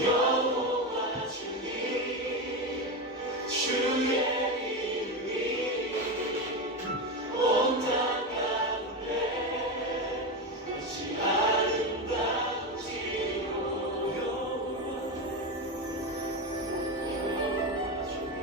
여호와 주님 주의 이름이 온 땅 가운데 어찌 아름다운지요. 여호와 주님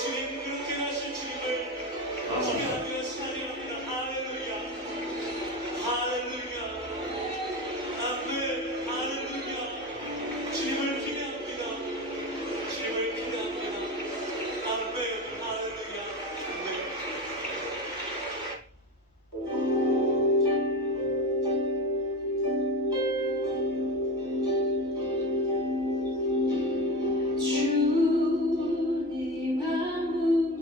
주님 그렇게 하신 주님을 기대하며 찬양합니다. 할렐루야 할렐루야 아멘 할렐루야 주님을 기대합니다. 주님을 기대합니다. 아멘 할렐루야 아멘. 주님 한 분만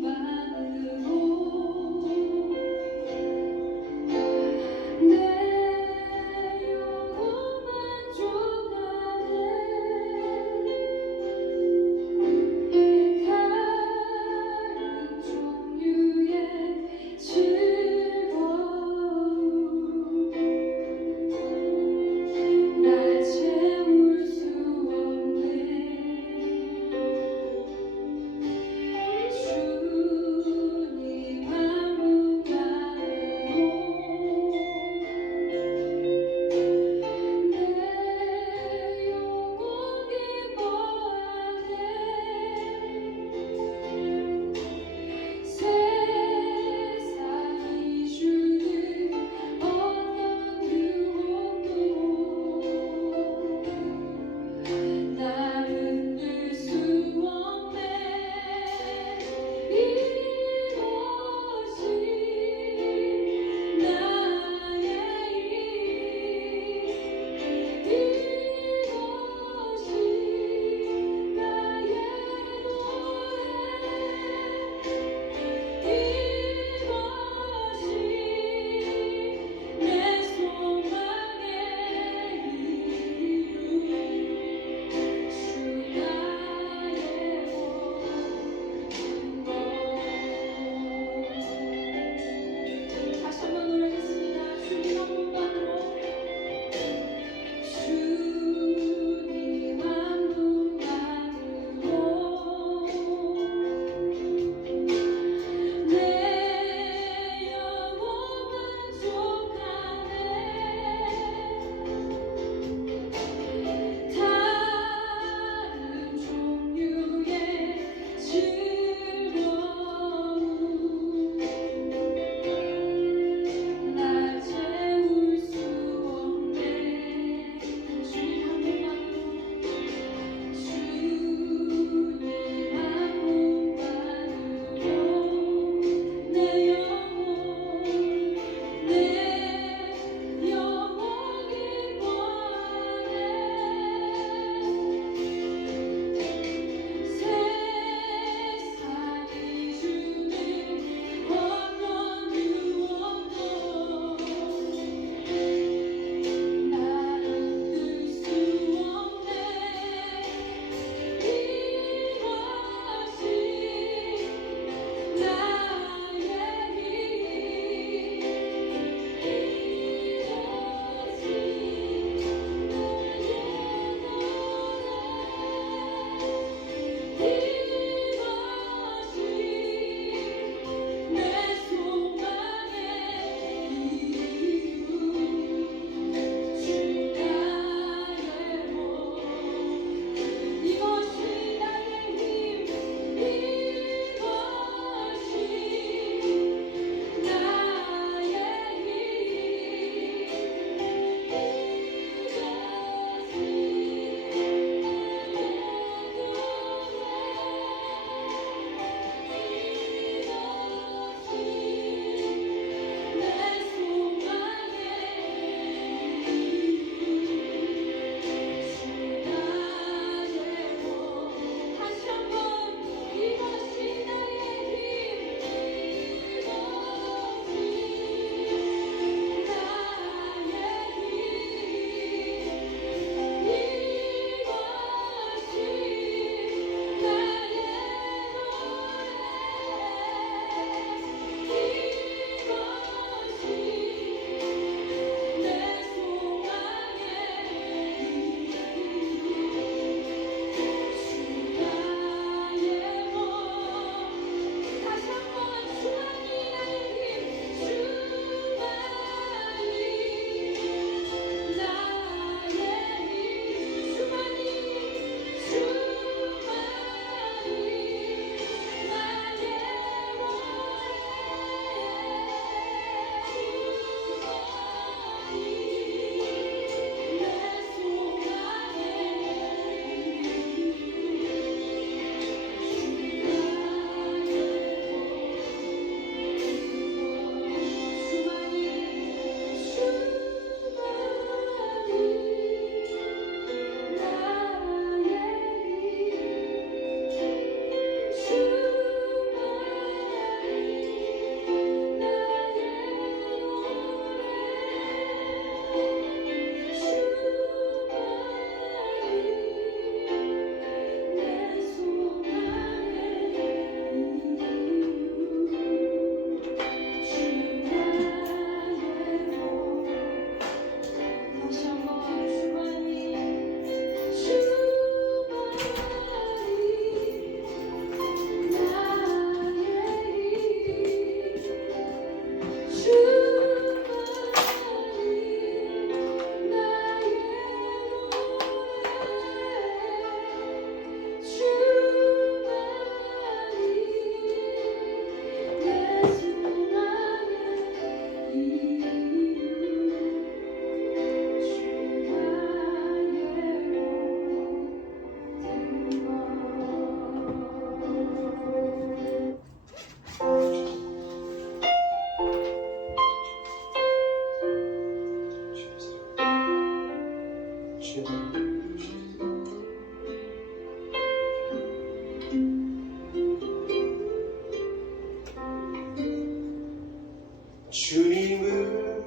주님을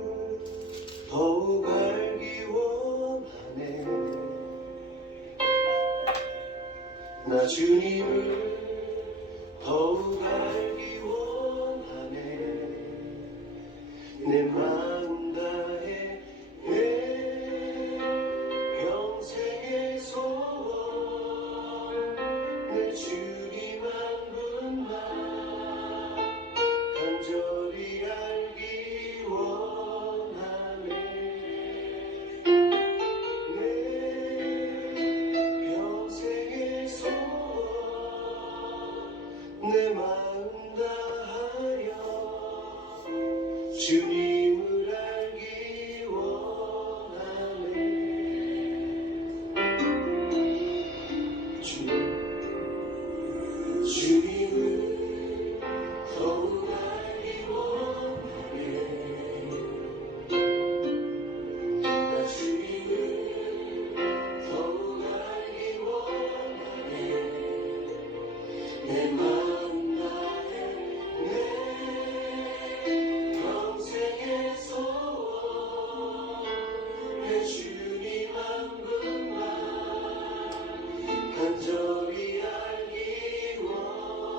더욱 알기 원하네. 나 주님을 더욱 알기 원하네. 내 마음 다해 내 평생의 소원 내 주님 한 분만 간절히 알기 원하네. 내 평생의 소원 내 마음 다하여 주님을 알기 원하네. 주님을 더욱 알기 원하네. 나 주님을 더욱 알기 원하네. 내 마음 다해 내 평생의 소원 내 주님 한 분만 간절히 알기 원하네.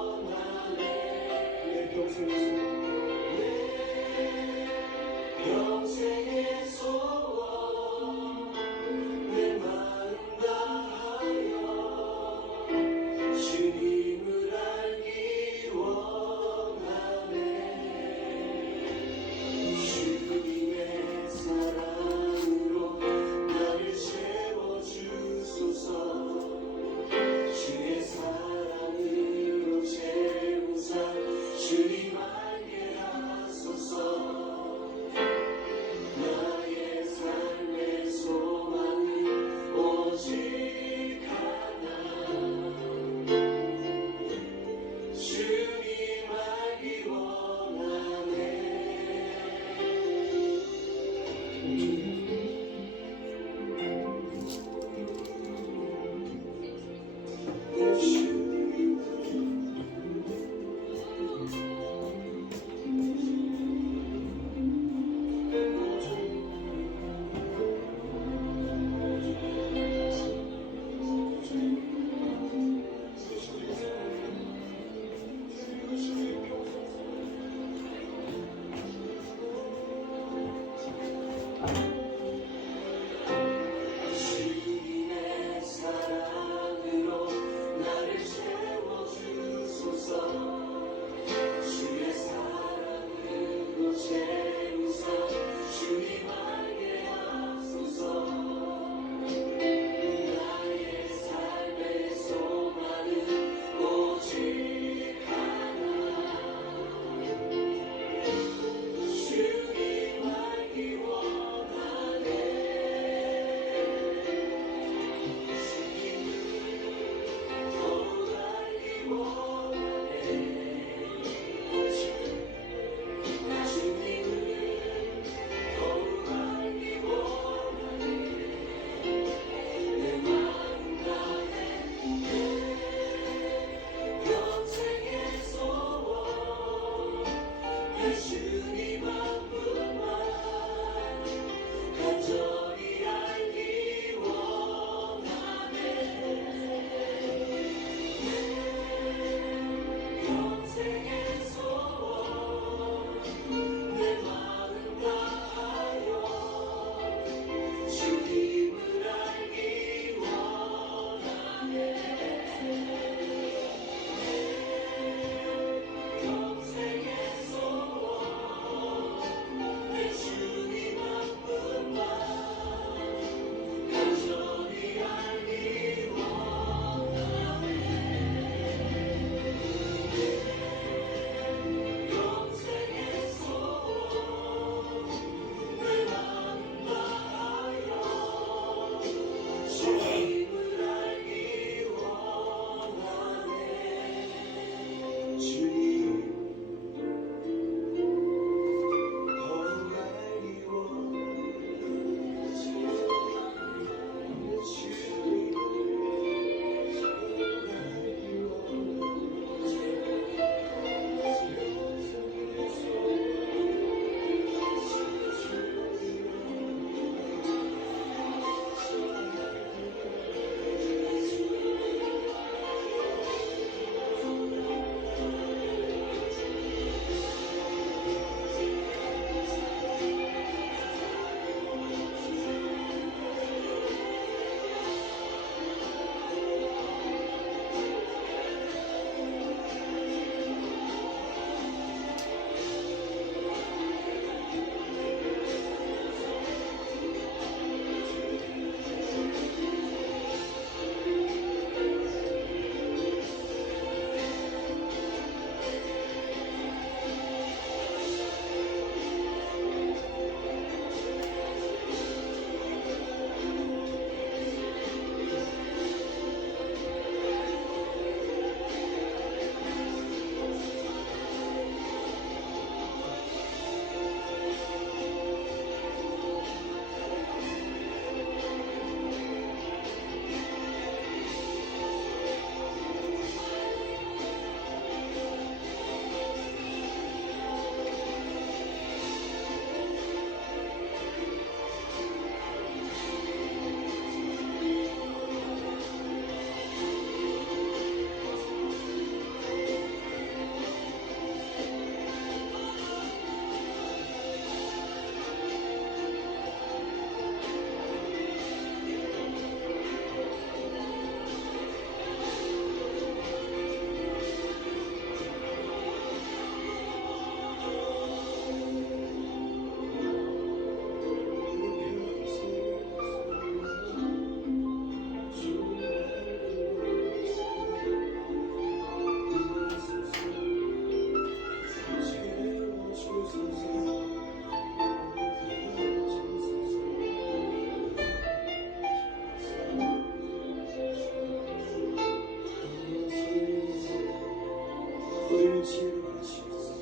우리를 치유하시옵소서.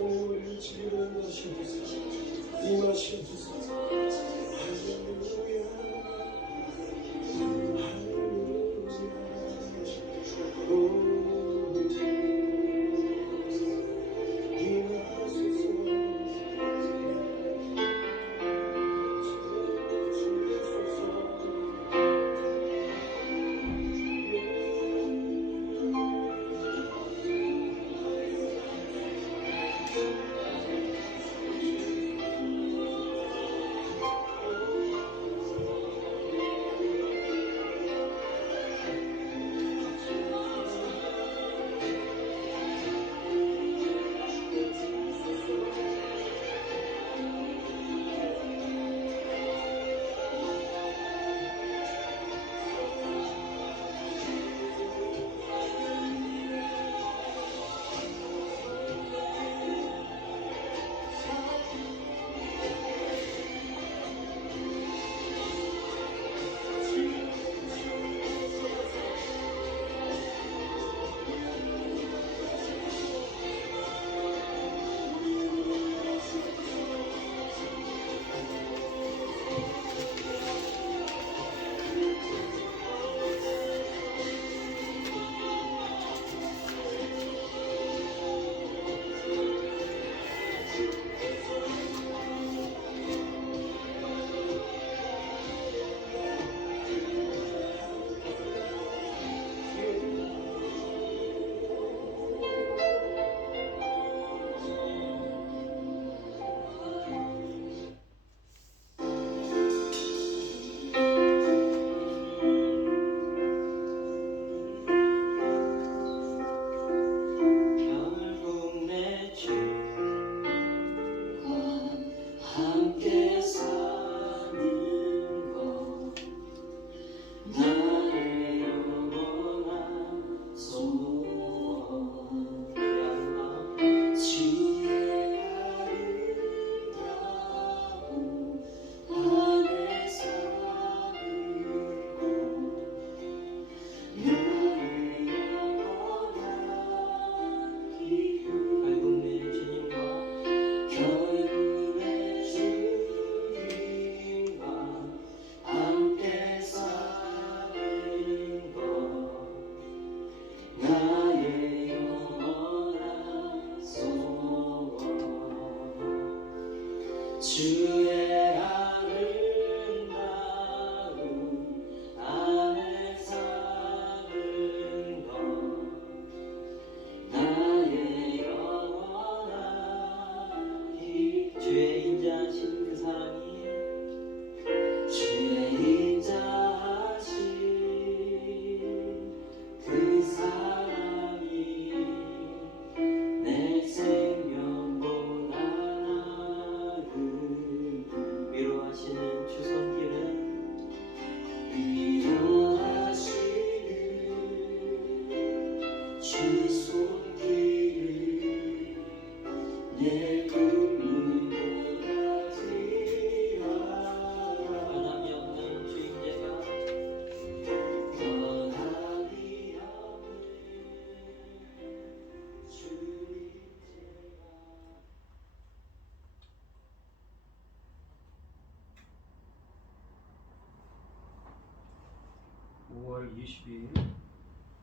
우리를 치유하시옵소서. 임하시옵소서. 할렐루야. 결국 내 죄와 함께 사는 것 나의 영원한 소원 주의 아름다운 안에 사는 것 나의 영원한 기쁨 결국 내 주님과 함께 사는 것 나의 영원한 소원 주의 아름다운 안에 사는 것 나의 영원한 주의 인자하신 그 사랑이 주의 인자하신 그 사랑이 내 생명보다 나은 위로하시는 주 손길은 주 손길을 내 눈물보다 귀하라 변함이 없는 주 인재가 변함이 없는 주 인재가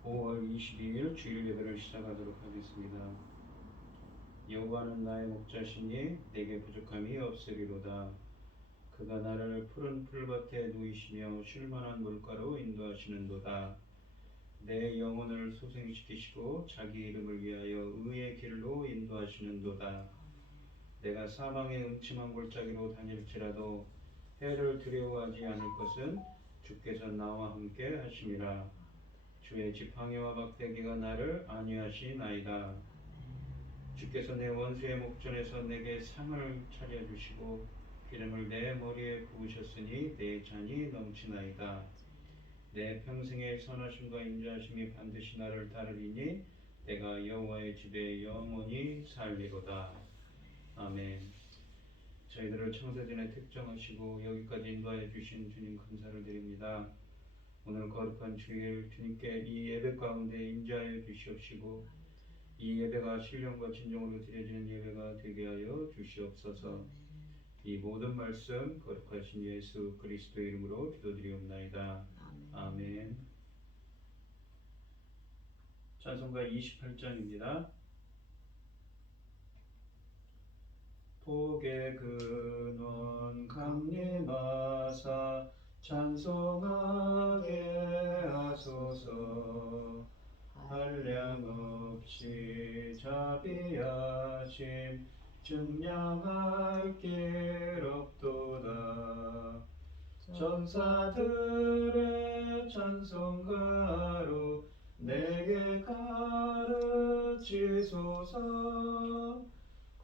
5월 22일 주일 예배를 시작하도록 하겠습니다. 여호와는 나의 목자시니 내게 부족함이 없으리로다. 그가 나를 푸른 풀밭에 누이시며 쉴만한 물가로 인도하시는도다. 내 영혼을 소생시키시고 자기 이름을 위하여 의의 길로 인도하시는도다. 내가 사망의 음침한 골짜기로 다닐지라도 해를 두려워하지 않을 것은 주께서 나와 함께 하심이라. 주의 지팡이와 막대기가 나를 안위하시나이다. 주께서 내 원수의 목전에서 내게 상을 차려주시고 기름을 내 머리에 부으셨으니 내 잔이 넘치나이다. 내 평생의 선하심과 인자하심이 반드시 나를 따르리니 내가 여호와의 집에 영원히 살리로다. 아멘. 저희들을 청소년에 특정하시고 여기까지 인도하여 주신 주님 감사를 드립니다. 오늘 거룩한 주일 주님께 이 예배 가운데 임재하여 주시옵시고 이 예배가 신령과 진정으로 드려지는 예배가 되게 하여 주시옵소서. 이 모든 말씀 거룩하신 예수 그리스도의 이름으로 기도드리옵나이다. 아멘. 찬송가 28장입니다. 복의 근원 강림하사 찬송하게 하소서. 한량없이 자비하심 증량할 길 없도다. 전사들의 찬송가로 내게 가르치소서.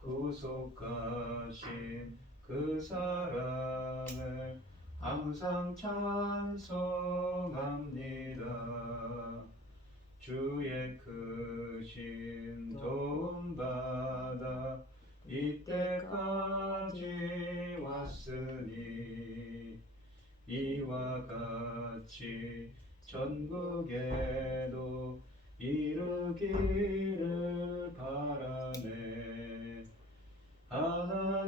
구속하신 그 사랑을 항상 찬송합니다. 주의 크신 도움 받아 이때까지 왔으니 이와 같이 전국에도 이르기를 바라네.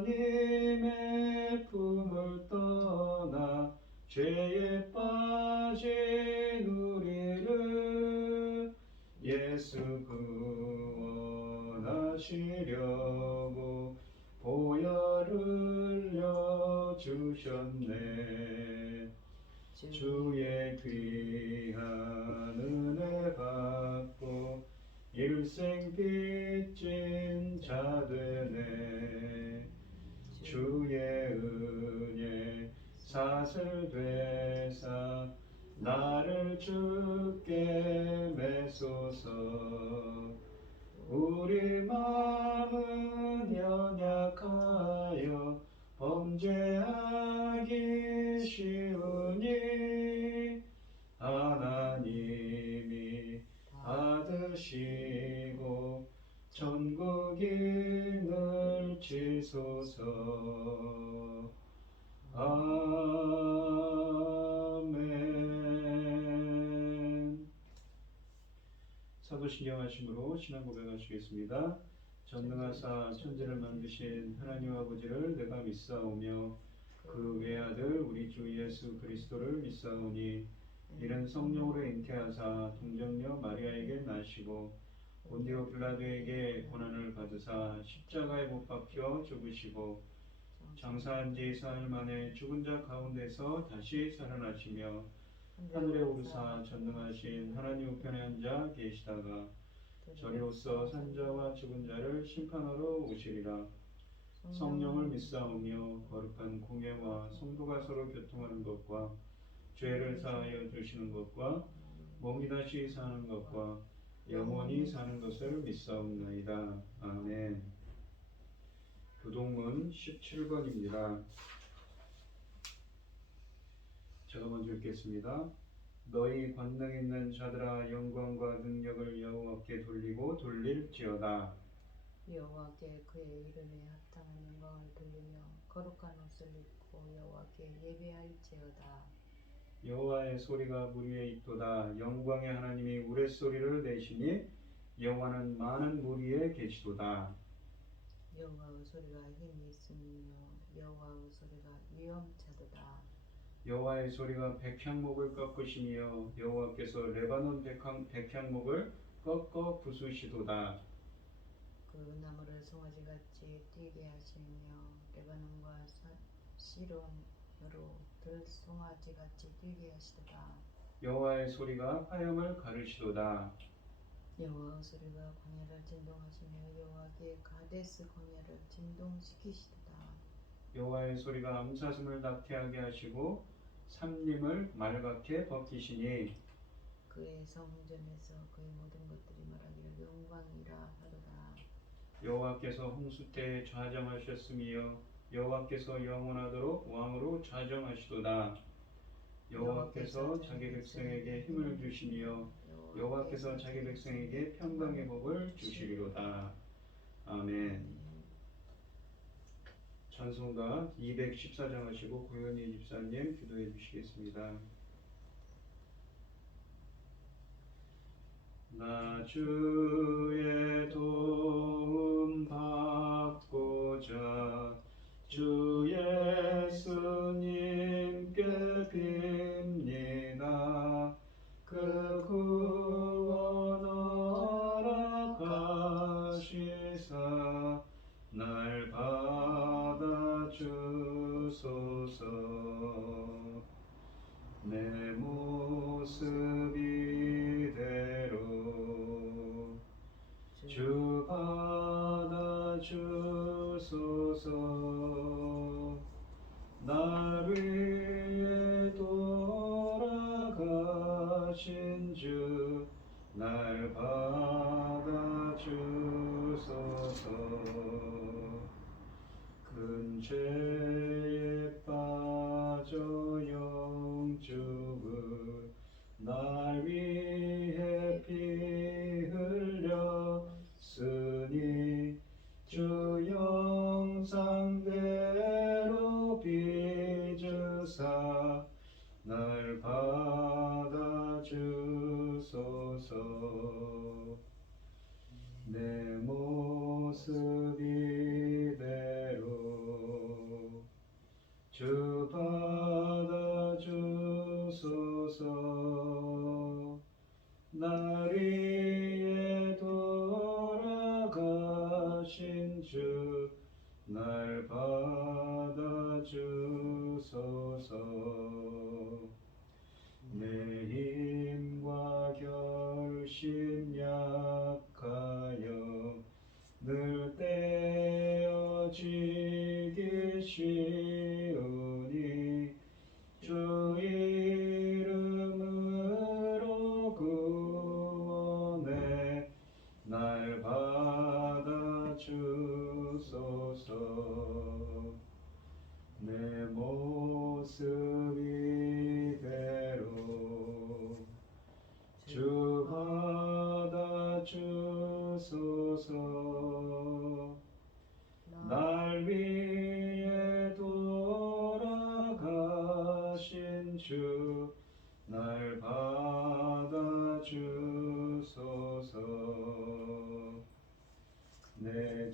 하나님의 품을 떠나 죄에 빠진 우리를 예수 구원하시려고 보혈 흘려 주셨네. 주의 귀한 은혜 받고 일생 빚진 자 되네. 주의 은혜 사슬 되사 나를 주께 매소서. 우리 마음은 연약하여 범죄하기 쉬우니 하나님이 받으시고 천국인을 치소서. 아멘. 사도신경하심으로 신앙 고백하시겠습니다. 전능하사 천지를 만드신 하나님 아버지를 내가 믿사오며 그 외아들 우리 주 예수 그리스도를 믿사오니 이는 성령으로 잉태하사 동정녀 마리아에게 나시고 본디오 빌라도에게 고난을 받으사 십자가에 못 박혀 죽으시고 장사한 지 사흘 만에 죽은 자 가운데서 다시 살아나시며 하늘에 오르사 전능하신 하나님 우편에 앉아 계시다가 저리로서 산자와 죽은 자를 심판하러 오시리라. 성령을 믿사오며 거룩한 공예와 성도가 서로 교통하는 것과 죄를 사하여 주시는 것과 몸이 다시 사는 것과 영원히 사는 것을 믿사옵나이다. 아멘. 교동문 17번입니다. 제가 먼저 읽겠습니다. 너희 권능 있는 자들아 영광과 능력을 여호와께 돌리고 돌릴지어다. 여호와께 그의 이름에 합당한 영광을 돌리며 거룩한 옷을 입고 여호와께 예배할지어다. 여호와의 소리가 물 위에 있도다. 영광의 하나님이 우레소리를 내시니 여호와는 많은 물 위에 계시도다. 여호와의 소리가 힘이 있으며 여호와의 소리가 위엄차도다. 여호와의 소리가 백향목을 꺾으시며 여호와께서 레바논 백향목을 꺾어 부수시도다. 그 나무를 송아지같이 뛰게 하시며 레바논과 시론으로 들송아지같이 뛰게 하시도다. 여호와의 소리가 화염을 가르시도다. 여호와의 소리가 광야를 진동하시며 여호와께 가데스 광야를 진동시키시도다. 여호와의 소리가 암사슴을 낙태하게 하시고 삼림을 말갛게 벗기시니 그의 성전에서 그의 모든 것들이 말하기를 영광이라 하도다. 여호와께서 홍수 때에 좌정하셨으며 여호와께서 영원하도록 왕으로 좌정하시도다. 여호와께서 자기 백성에게 힘을 주시며 여호와께서 자기 백성에게 평강의 복을 주시리로다. 아멘. 찬송가 214장 하시고 고현희 집사님 기도해 주시겠습니다. 나 주의 도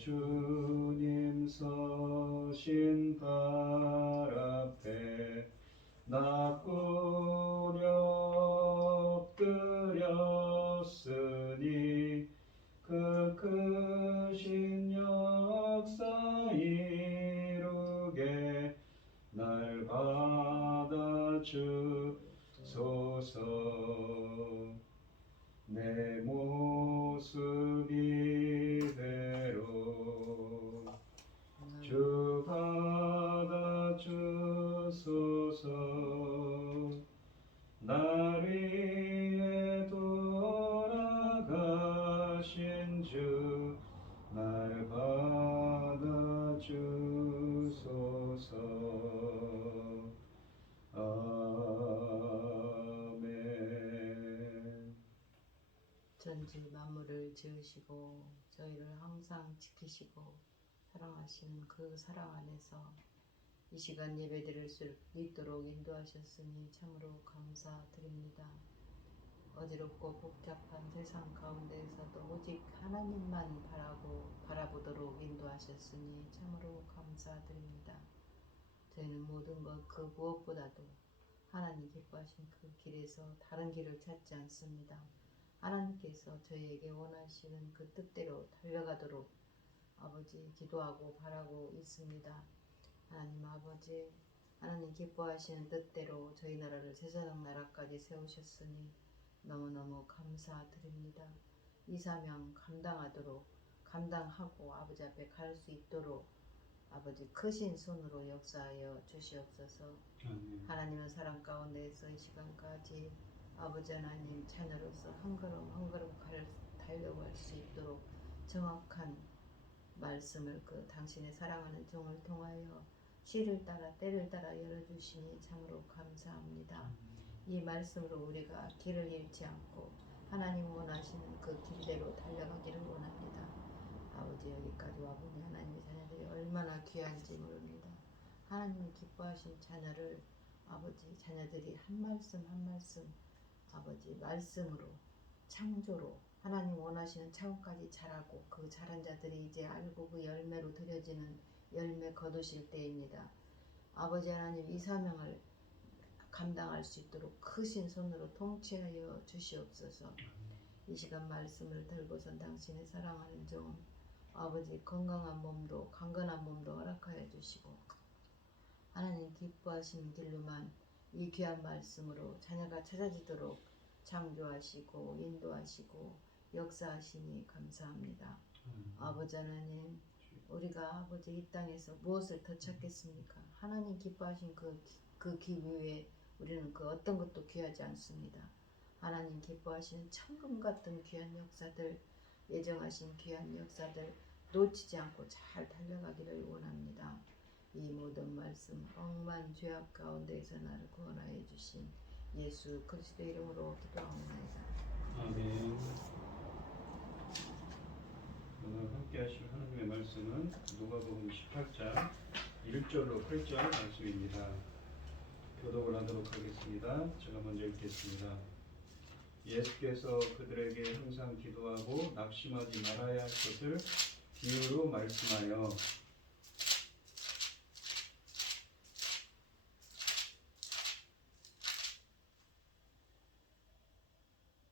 주님 서신 발 앞에 나 꾸려 엎드렸으니 그 크신 역사 이루게 날 받아주소서. 내 모습 이대로 주 받아주소서. 날 위해 돌아가신 주 날 받아주소서. 아멘. 전지 만물을 지으시고 저희를 항상 지키시고 사랑하시는 그 사랑 안에서 이 시간 예배드릴 수 있도록 인도하셨으니 참으로 감사드립니다. 어지럽고 복잡한 세상 가운데에서도 오직 하나님만 바라보도록 인도하셨으니 참으로 감사드립니다. 저희는 모든 것 그 무엇보다도 하나님 기뻐하신 그 길에서 다른 길을 찾지 않습니다. 하나님께서 저희에게 원하시는 그 뜻대로 달려가도록 아버지 기도하고 바라고 있습니다. 하나님 아버지, 하나님 기뻐하시는 뜻대로 저희 나라를 제사장 나라까지 세우셨으니 너무너무 감사드립니다. 이 사명 감당하고 아버지 앞에 갈 수 있도록 아버지 크신 손으로 역사하여 주시옵소서. 하나님의 사랑 가운데에서 이 시간까지 아버지 하나님 자녀로서 한 걸음 한 걸음 달려갈 수 있도록 정확한 말씀을 그 당신의 사랑하는 종을 통하여 시를 따라 때를 따라 열어주시니 참으로 감사합니다. 이 말씀으로 우리가 길을 잃지 않고 하나님 원하시는 그 길대로 달려가기를 원합니다. 아버지 여기까지 와보니 하나님의 자녀들이 얼마나 귀한지 모릅니다. 하나님이 기뻐하신 자녀를 아버지 자녀들이 한 말씀 한 말씀 아버지 말씀으로 창조로 하나님 원하시는 차원까지 자라고 그 자란 자들이 이제 알고 그 열매로 드려지는 열매 거두실 때입니다. 아버지 하나님 이 사명을 감당할 수 있도록 크신 손으로 통치하여 주시옵소서. 이 시간 말씀을 들고선 당신의 사랑하는 종 아버지 건강한 몸도 강건한 몸도 허락하여 주시고 하나님 기뻐하시는 길로만 이 귀한 말씀으로 자녀가 찾아지도록 창조하시고 인도하시고 역사하시니 감사합니다. 아버지 하나님 우리가 아버지 이 땅에서 무엇을 더 찾겠습니까? 하나님 기뻐하신 그 기후에 우리는 그 어떤 것도 귀하지 않습니다. 하나님 기뻐하시는 천금 같은 귀한 역사들 예정하신 귀한 역사들 놓치지 않고 잘 달려가기를 원합니다. 이 모든 말씀 억만 죄악 가운데에서 나를 구원하여 주신 예수 그리스도 이름으로 기도하옵나이다. 아멘. 오늘 함께 하실 하나님의 말씀은 누가복음 18장 1절로 8절 말씀입니다. 교독을 하도록 하겠습니다. 제가 먼저 읽겠습니다. 예수께서 그들에게 항상 기도하고 낙심하지 말아야 할 것을 비유로 말씀하여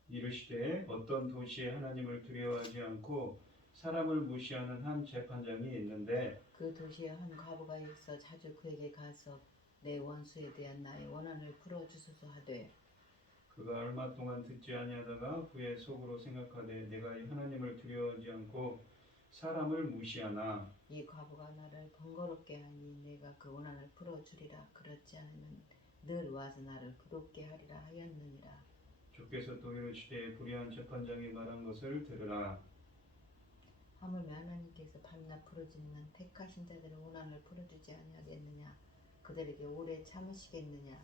이르시되 어떤 도시에 하나님을 두려워하지 않고 사람을 무시하는 한 재판장이 있는데 그 도시에 한 과부가 있어 자주 그에게 가서 내 원수에 대한 나의 원한을 풀어주소서 하되 그가 얼마 동안 듣지 아니하다가 후에 속으로 생각하되 내가 하나님을 두려워하지 않고 사람을 무시하나 이 과부가 나를 번거롭게 하니 내가 그 원한을 풀어주리라. 그렇지 않으면 늘 와서 나를 괴롭게 하리라 하였느니라. 주께서 또 이르시되 불의한 재판장이 말한 것을 들으라. 하물며 하나님께서 밤낮 부르짖는 택하신 자들의 원한을 풀어주지 아니하겠느냐. 그들에게 오래 참으시겠느냐.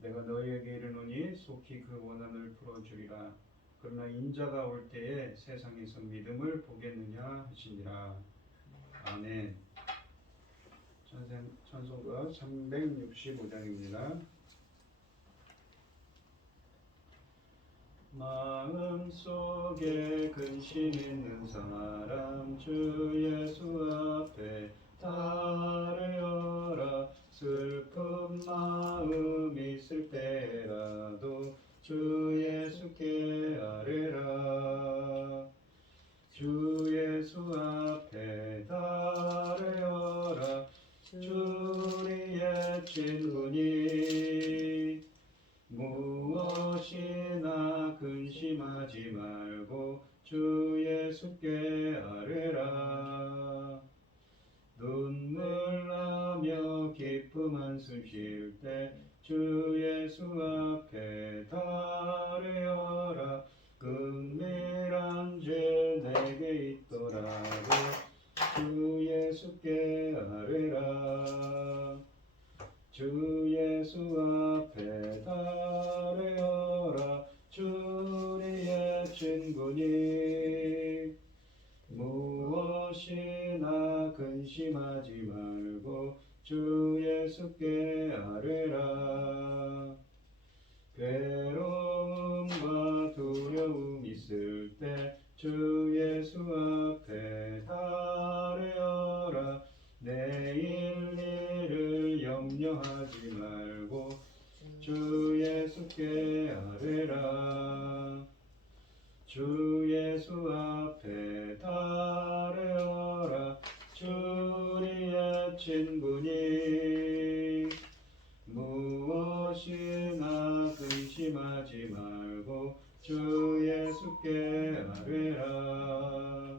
내가 너희에게 이르노니 속히 그 원한을 풀어주리라. 그러나 인자가 올 때에 세상에서 믿음을 보겠느냐 하시니라. 아멘. 찬송가 365장입니다. 마음속에 근심 있는 사람 주 예수 앞에 달려라. 슬픈 마음 있을 때라도 주 예수께 아뢰라. 주 예수 앞에 달려라. 주리의 친구니 무엇이나 근심하지 말고 주 예수께 아뢰라. 눈물 나며 깊은 한숨 쉴 때 주 예수 앞에 달려라. 은밀한 죄 내게 있더라도 주 예수께 아뢰라. 주 예수 앞에 달려라. 주리의 친구니 무엇이나 근심하지 말고 주 예수께 아뢰라. 괴로움과 두려움 있을 때 주 예수 앞에 달려라. 내일 일을 염려하지 말고 주 예수께 아뢰라. 주 예수 앞에 달려라. 주리의 친구니 무엇이나 근심하지 말고 주 예수께 아뢰라.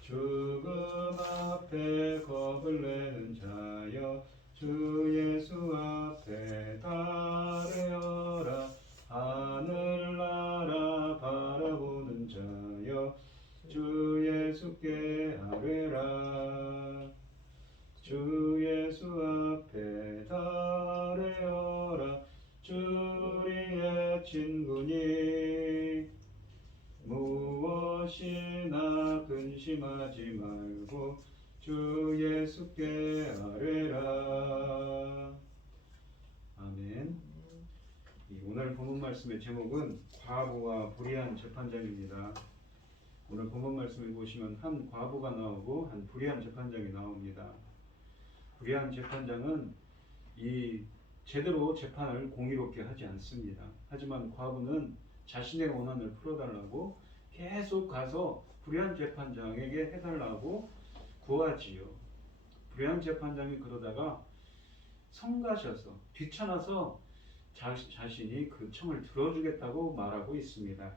죽음 앞에 겁을 내는 자여 주 예수 앞에 달려라. 하늘나라 바라보는 자여 주 예수께 아뢰라. 주 예수 앞에 달려라. 주리의 친구니 무엇이나 근심하지 말고 주 예수께 아뢰라. 아멘. 오늘 본문 말씀의 제목은 과부와 불의한 재판장입니다. 오늘 본문 말씀을 보시면 한 과부가 나오고 한 불의한 재판장이 나옵니다. 불의한 재판장은 이 제대로 재판을 공의롭게 하지 않습니다. 하지만 과부는 자신의 원한을 풀어달라고 계속 가서 불의한 재판장에게 해달라고 구하지요. 불의한 재판장이 그러다가 성가셔서 뒤쳐나서 자신이 그 청을 들어주겠다고 말하고 있습니다.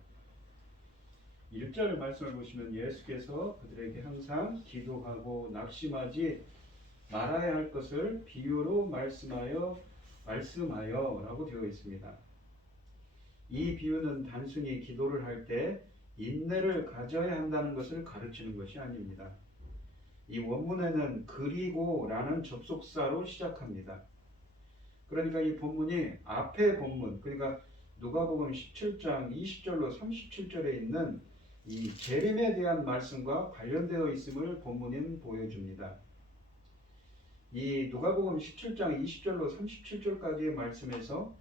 1절 말씀을 보시면 예수께서 그들에게 항상 기도하고 낙심하지 말아야 할 것을 비유로 말씀하여 라고 되어 있습니다. 이 비유는 단순히 기도를 할 때 인내를 가져야 한다는 것을 가르치는 것이 아닙니다. 이 원문에는 그리고 라는 접속사로 시작합니다. 그러니까 이 본문이 앞의 본문, 그러니까 누가복음 17장 20절로 37절에 있는 이 재림에 대한 말씀과 관련되어 있음을 본문은 보여줍니다. 이 누가복음 17장 20절로 37절까지의 말씀에서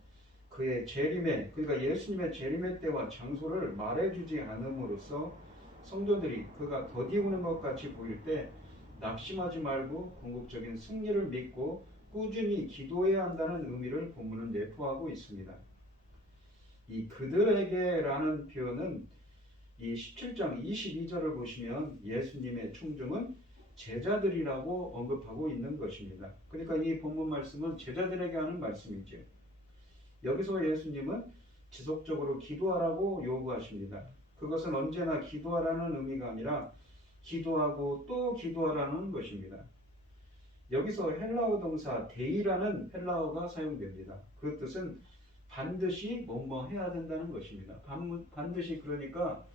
그의 재림의, 그러니까 예수님의 재림의 때와 장소를 말해주지 않음으로써 성도들이 그가 더디오는 것 같이 보일 때 낙심하지 말고 궁극적인 승리를 믿고 꾸준히 기도해야 한다는 의미를 본문은 내포하고 있습니다. 이 그들에게라는 표현은 이 17장 22절을 보시면 예수님의 총중은 제자들이라고 언급하고 있는 것입니다. 그러니까 이 본문 말씀은 제자들에게 하는 말씀이죠. 여기서 예수님은 지속적으로 기도하라고 요구하십니다. 그것은 언제나 기도하라는 의미가 아니라 기도하고 또 기도하라는 것입니다. 여기서 헬라어 동사 데이라는 헬라어가 사용됩니다. 그 뜻은 반드시 뭐뭐 해야 된다는 것입니다. 반드시, 그러니까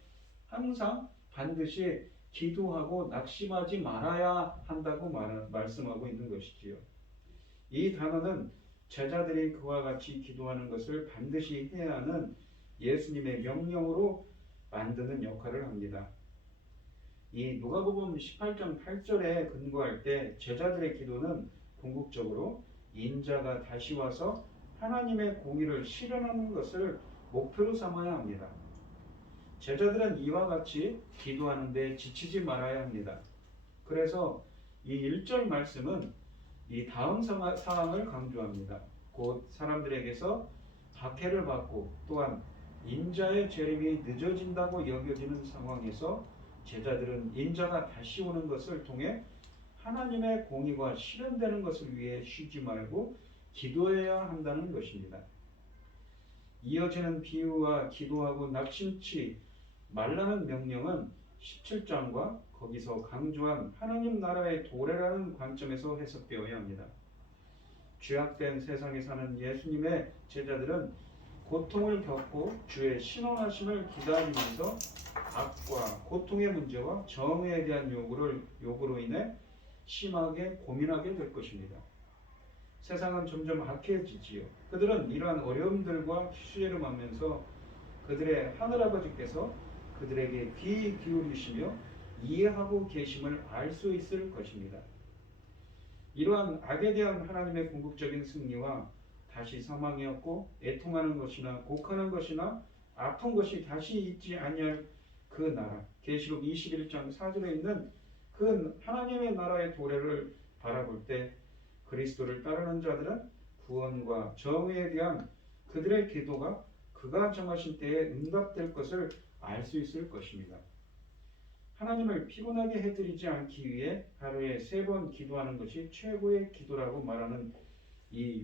항상 반드시 기도하고 낙심하지 말아야 한다고 말씀하고 있는 것이지요. 이 단어는 제자들이 그와 같이 기도하는 것을 반드시 해야 하는 예수님의 명령으로 만드는 역할을 합니다. 이 누가복음 18장 8절에 근거할 때 제자들의 기도는 궁극적으로 인자가 다시 와서 하나님의 공의를 실현하는 것을 목표로 삼아야 합니다. 제자들은 이와 같이 기도하는데 지치지 말아야 합니다. 그래서 이 1절 말씀은 이 다음 사항을 강조합니다. 곧 사람들에게서 박해를 받고 또한 인자의 재림이 늦어진다고 여겨지는 상황에서 제자들은 인자가 다시 오는 것을 통해 하나님의 공의가 실현되는 것을 위해 쉬지 말고 기도해야 한다는 것입니다. 이어지는 비유와 기도하고 낙심치 말라는 명령은 17장과 거기서 강조한 하나님 나라의 도래라는 관점에서 해석되어야 합니다. 죄악된 세상에 사는 예수님의 제자들은 고통을 겪고 주의 신원하심을 기다리면서 악과 고통의 문제와 정의에 대한 요구로 인해 심하게 고민하게 될 것입니다. 세상은 점점 악해지지요. 그들은 이러한 어려움들과 시름하면서 그들의 하늘아버지께서 그들에게 귀 기울이시며 이해하고 계심을 알 수 있을 것입니다. 이러한 악에 대한 하나님의 궁극적인 승리와 다시 사망이었고 애통하는 것이나 곡하는 것이나 아픈 것이 다시 있지 아니할 그 나라, 계시록 21장 4절에 있는 그 하나님의 나라의 도래를 바라볼 때 그리스도를 따르는 자들은 구원과 정의에 대한 그들의 기도가 그가 정하신 때에 응답될 것을 알 수 있을 것입니다. 하나님을 피곤하게 해드리지 않기 위해 하루에 3번 기도하는 것이 최고의 기도라고 말하는 이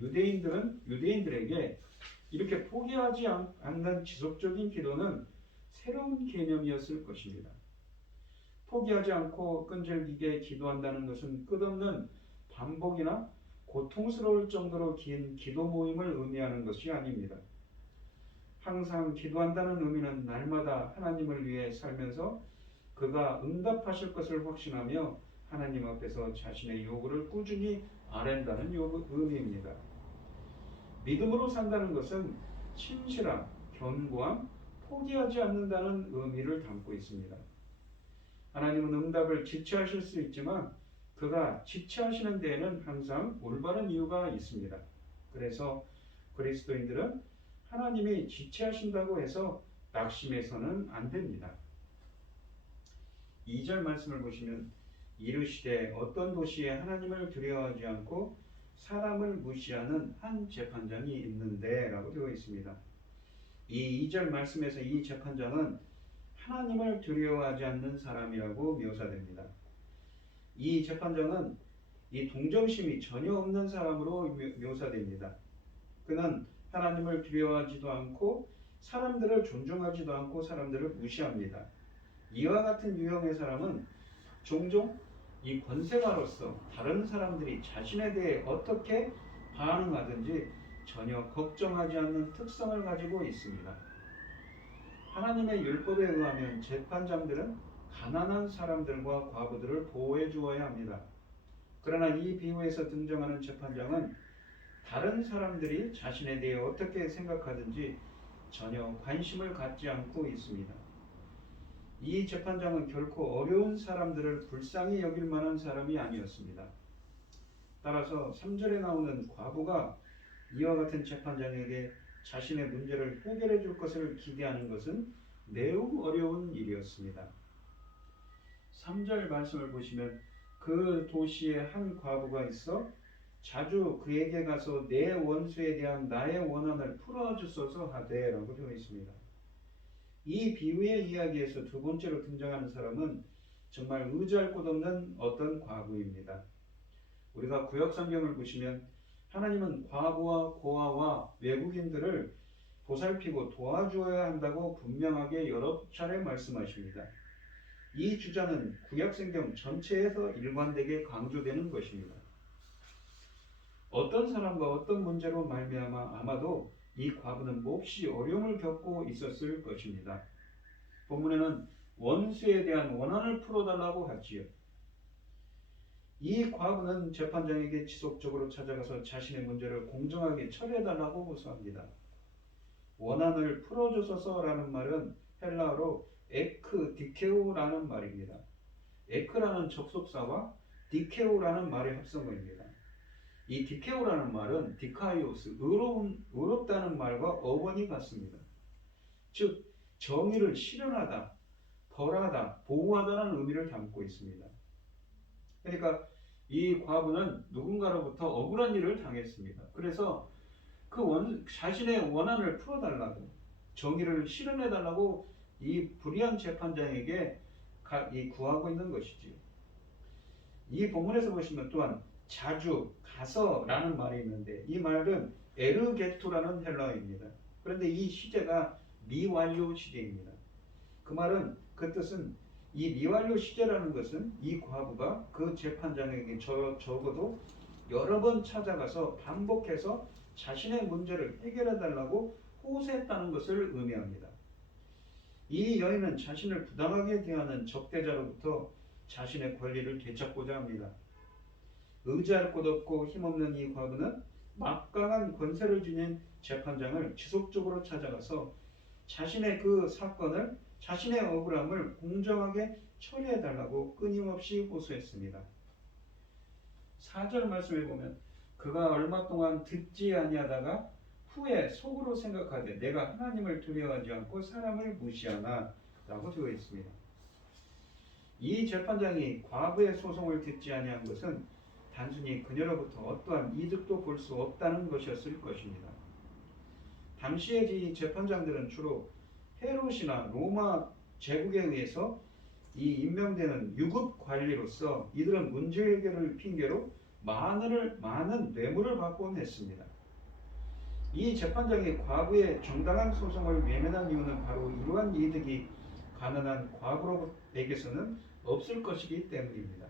유대인들에게 이렇게 포기하지 않는 지속적인 기도는 새로운 개념이었을 것입니다. 포기하지 않고 끈질기게 기도한다는 것은 끝없는 반복이나 고통스러울 정도로 긴 기도 모임을 의미하는 것이 아닙니다. 항상 기도한다는 의미는 날마다 하나님을 위해 살면서 그가 응답하실 것을 확신하며 하나님 앞에서 자신의 요구를 꾸준히 아랜다는 의미입니다. 믿음으로 산다는 것은 신실함, 견고함, 포기하지 않는다는 의미를 담고 있습니다. 하나님은 응답을 지체하실 수 있지만 그가 지체하시는 데에는 항상 올바른 이유가 있습니다. 그래서 그리스도인들은 하나님이 지체하신다고 해서 낙심해서는 안 됩니다. 2절 말씀을 보시면 이르시되 어떤 도시에 하나님을 두려워하지 않고 사람을 무시하는 한 재판장이 있는데 라고 되어 있습니다. 이 2절 말씀에서 이 재판장은 하나님을 두려워하지 않는 사람이라고 묘사됩니다. 이 재판장은 이 동정심이 전혀 없는 사람으로 묘사됩니다. 그는 하나님을 두려워하지도 않고 사람들을 존중하지도 않고 사람들을 무시합니다. 이와 같은 유형의 사람은 종종 이 권세가로서 다른 사람들이 자신에 대해 어떻게 반응하든지 전혀 걱정하지 않는 특성을 가지고 있습니다. 하나님의 율법에 의하면 재판장들은 가난한 사람들과 과부들을 보호해 주어야 합니다. 그러나 이 비유에서 등장하는 재판장은 다른 사람들이 자신에 대해 어떻게 생각하든지 전혀 관심을 갖지 않고 있습니다. 이 재판장은 결코 어려운 사람들을 불쌍히 여길 만한 사람이 아니었습니다. 따라서 3절에 나오는 과부가 이와 같은 재판장에게 자신의 문제를 해결해 줄 것을 기대하는 것은 매우 어려운 일이었습니다. 3절 말씀을 보시면 그 도시에 한 과부가 있어 자주 그에게 가서 내 원수에 대한 나의 원한을 풀어주소서 하되 라고 되어 있습니다. 이 비유의 이야기에서 두 번째로 등장하는 사람은 정말 의지할 곳 없는 어떤 과부입니다. 우리가 구약성경을 보시면 하나님은 과부와 고아와 외국인들을 보살피고 도와주어야 한다고 분명하게 여러 차례 말씀하십니다. 이 주장은 구약성경 전체에서 일관되게 강조되는 것입니다. 어떤 사람과 어떤 문제로 말미암아 아마도 이 과부는 몹시 어려움을 겪고 있었을 것입니다. 본문에는 원수에 대한 원한을 풀어달라고 하지요. 이 과부는 재판장에게 지속적으로 찾아가서 자신의 문제를 공정하게 처리해달라고 호소합니다. 원한을 풀어주소서라는 말은 헬라어로 에크 디케오라는 말입니다. 에크라는 접속사와 디케오라는 말의 합성어입니다. 이 디케오라는 말은 디카이오스, 의롭다는 말과 어원이 같습니다. 즉 정의를 실현하다, 벌하다, 보호하다는 의미를 담고 있습니다. 그러니까 이 과부는 누군가로부터 억울한 일을 당했습니다. 그래서 자신의 원한을 풀어달라고, 정의를 실현해달라고 이 불의한 재판장에게 구하고 있는 것이지요. 이 본문에서 보시면 또한 자주, 가서라는 말이 있는데 이 말은 에르게투라는 헬라어입니다. 그런데 이 시제가 미완료 시제입니다. 그 뜻은 이 미완료 시제라는 것은 이 과부가 그 재판장에게 적어도 여러 번 찾아가서 반복해서 자신의 문제를 해결해 달라고 호소했다는 것을 의미합니다. 이 여인은 자신을 부당하게 대하는 적대자로부터 자신의 권리를 되찾고자 합니다. 의지할 곳 없고 힘없는 이 과부는 막강한 권세를 지닌 재판장을 지속적으로 찾아가서 자신의 그 사건을, 자신의 억울함을 공정하게 처리해달라고 끊임없이 호소했습니다. 4절 말씀에 보면 그가 얼마 동안 듣지 아니하다가 후에 속으로 생각하되 내가 하나님을 두려워하지 않고 사람을 무시하나 라고 되어 있습니다. 이 재판장이 과부의 소송을 듣지 아니한 것은 단순히 그녀로부터 어떠한 이득도 볼 수 없다는 것이었을 것입니다. 당시의 이 재판장들은 주로 헤롯이나 로마 제국에 의해서 이 임명되는 유급 관리로서 이들은 문제 해결을 핑계로 많은 뇌물을 받곤 했습니다. 이 재판장이 과부의 정당한 소송을 외면한 이유는 바로 이러한 이득이 가난한 과부에게서는 없을 것이기 때문입니다.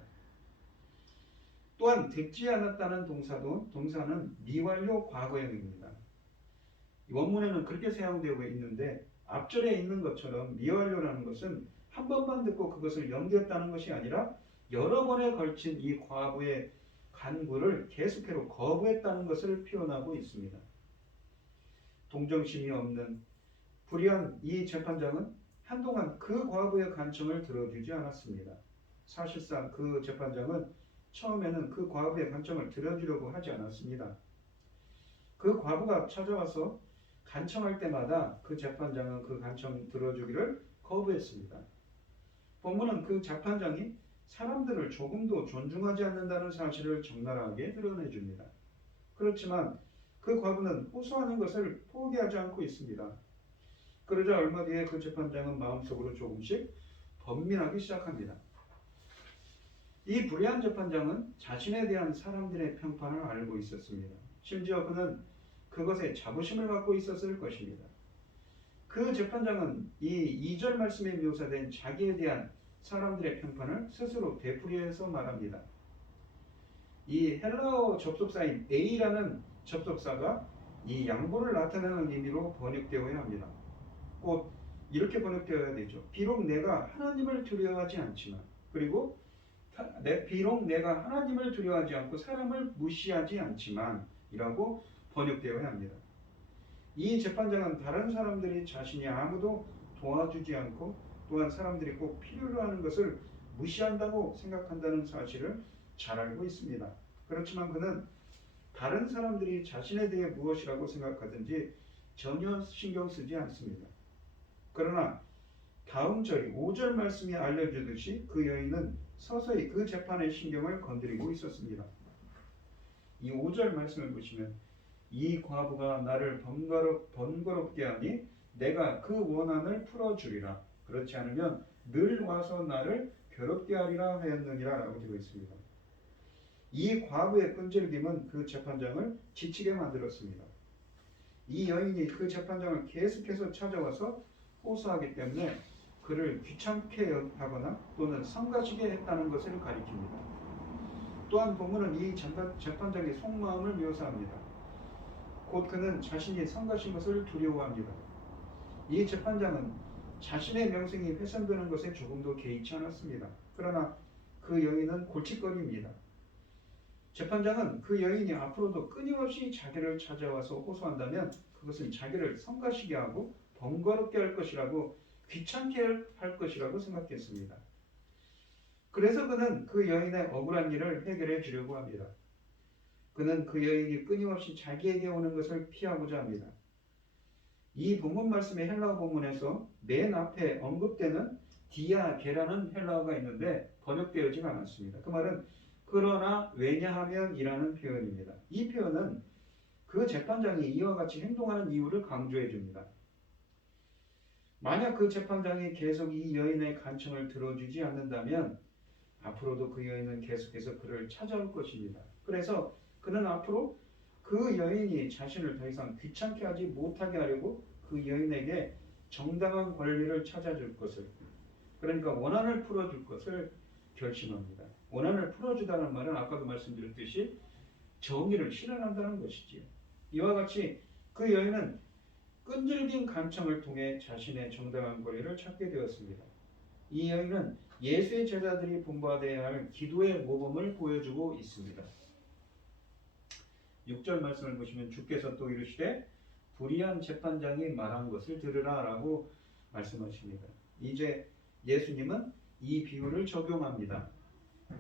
또한 듣지 않았다는 동사는 미완료 과거형입니다. 원문에는 그렇게 사용되고 있는데 앞절에 있는 것처럼 미완료라는 것은 한 번만 듣고 그것을 넘겼다는 것이 아니라 여러 번에 걸친 이 과부의 간구를 계속해서 거부했다는 것을 표현하고 있습니다. 동정심이 없는 불의한 이 재판장은 한동안 그 과부의 간청을 들어주지 않았습니다. 사실상 그 재판장은 처음에는 그 과부의 간청을 들어주려고 하지 않았습니다. 그 과부가 찾아와서 간청할 때마다 그 재판장은 그 간청 들어주기를 거부했습니다. 본문은 그 재판장이 사람들을 조금도 존중하지 않는다는 사실을 적나라하게 드러내줍니다. 그렇지만 그 과부는 호소하는 것을 포기하지 않고 있습니다. 그러자 얼마 뒤에 그 재판장은 마음속으로 조금씩 번민하기 시작합니다. 이 불의한 재판장은 자신에 대한 사람들의 평판을 알고 있었습니다. 심지어 그는 그것에 자부심을 갖고 있었을 것입니다. 그 재판장은 이 2절 말씀에 묘사된 자기에 대한 사람들의 평판을 스스로 되풀이해서 말합니다. 이 헬라어 접속사인 A라는 접속사가 이 양보를 나타내는 의미로 번역되어야 합니다. 곧 이렇게 번역되어야 되죠. 비록 내가 하나님을 두려워하지 않지만, 그리고 비록 내가 하나님을 두려워하지 않고 사람을 무시하지 않지만 이라고 번역되어야 합니다. 이 재판장은 다른 사람들이 자신이 아무도 도와주지 않고 또한 사람들이 꼭 필요로 하는 것을 무시한다고 생각한다는 사실을 잘 알고 있습니다. 그렇지만 그는 다른 사람들이 자신에 대해 무엇이라고 생각하든지 전혀 신경 쓰지 않습니다. 그러나 다음 절이 5절 말씀이 알려주듯이 그 여인은 서서히 그 재판의 신경을 건드리고 있었습니다. 이 5절 말씀을 보시면 이 과부가 나를 번거롭게 하니 내가 그 원한을 풀어주리라. 그렇지 않으면 늘 와서 나를 괴롭게 하리라 하였느니라 라고 되어 있습니다. 이 과부의 끈질김은 그 재판장을 지치게 만들었습니다. 이 여인이 그 재판장을 계속해서 찾아와서 호소하기 때문에 그를 귀찮게 하거나 또는 성가시게 했다는 것을 가리킵니다. 또한 본문은 이 재판장의 속마음을 묘사합니다. 곧 그는 자신이 성가신 것을 두려워합니다. 이 재판장은 자신의 명성이 훼손되는 것에 조금도 개의치 않았습니다. 그러나 그 여인은 골칫거리입니다. 재판장은 그 여인이 앞으로도 끊임없이 자기를 찾아와서 호소한다면 그것은 자기를 성가시게 하고 번거롭게 할 것이라고, 귀찮게 할 것이라고 생각했습니다. 그래서 그는 그 여인의 억울한 일을 해결해 주려고 합니다. 그는 그 여인이 끊임없이 자기에게 오는 것을 피하고자 합니다. 이 본문 말씀의 헬라어 본문에서 맨 앞에 언급되는 디아게라는 헬라어가 있는데 번역되어지가 않았습니다. 그 말은 그러나 왜냐하면이라는 표현입니다. 이 표현은 그 재판장이 이와 같이 행동하는 이유를 강조해 줍니다. 만약 그 재판장이 계속 이 여인의 간청을 들어주지 않는다면 앞으로도 그 여인은 계속해서 그를 찾아올 것입니다. 그래서 그는 앞으로 그 여인이 자신을 더 이상 귀찮게 하지 못하게 하려고 그 여인에게 정당한 권리를 찾아줄 것을, 그러니까 원한을 풀어줄 것을 결심합니다. 원한을 풀어주다는 말은 아까도 말씀드렸듯이 정의를 실현한다는 것이지요. 이와 같이 그 여인은 끈질긴 간청을 통해 자신의 정당한 권리를 찾게 되었습니다. 이 여인은 예수의 제자들이 본받아야 할 기도의 모범을 보여주고 있습니다. 6절 말씀을 보시면 주께서 또 이르시되 불의한 재판장이 말한 것을 들으라 라고 말씀하십니다. 이제 예수님은 이 비유를 적용합니다.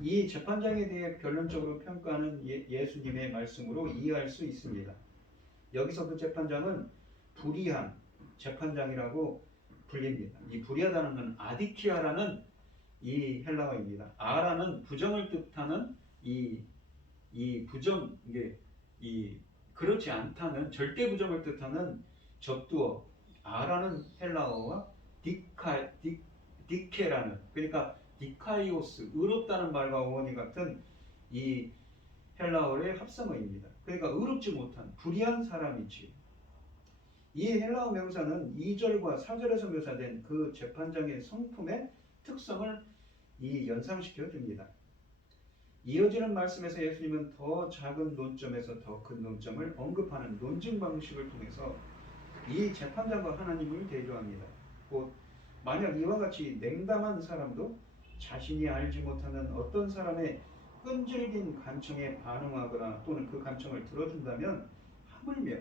이 재판장에 대해 결론적으로 평가하는 예수님의 말씀으로 이해할 수 있습니다. 여기서 그 재판장은 불의한 재판장이라고 불립니다. 이 불의하다는 건 아디키아라는 이 헬라어입니다. 아라는 부정을 뜻하는 이 부정, 이 그렇지 않다는 절대 부정을 뜻하는 접두어 아라는 헬라어와 디케라는, 그러니까 디카이오스, 의롭다는 말과 어원이 같은 이 헬라어의 합성어입니다. 그러니까 의롭지 못한 불의한 사람이지요. 이 헬라어 명사는 2절과 4절에서 묘사된 그 재판장의 성품의 특성을 연상시켜 줍니다. 이어지는 말씀에서 예수님은 더 작은 논점에서 더 큰 논점을 언급하는 논증 방식을 통해서 이 재판장과 하나님을 대조합니다. 곧 만약 이와 같이 냉담한 사람도 자신이 알지 못하는 어떤 사람의 끈질긴 간청에 반응하거나 또는 그 간청을 들어준다면 하물며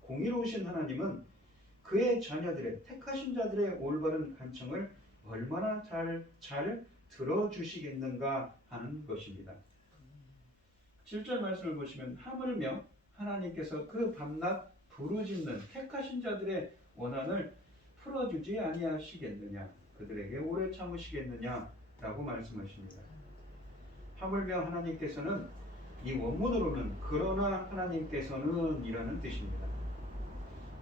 공의로우신 하나님은 그의 자녀들의 택하신 자들의 올바른 간청을 얼마나 잘 들어주시겠는가 하는 것입니다. 7절 말씀을 보시면 하물며 하나님께서 그 밤낮 부르짖는 택하신 자들의 원한을 풀어주지 아니하시겠느냐, 그들에게 오래 참으시겠느냐 라고 말씀하십니다. 하물며 하나님께서는 이 원문으로는 그러나 하나님께서는 이라는 뜻입니다.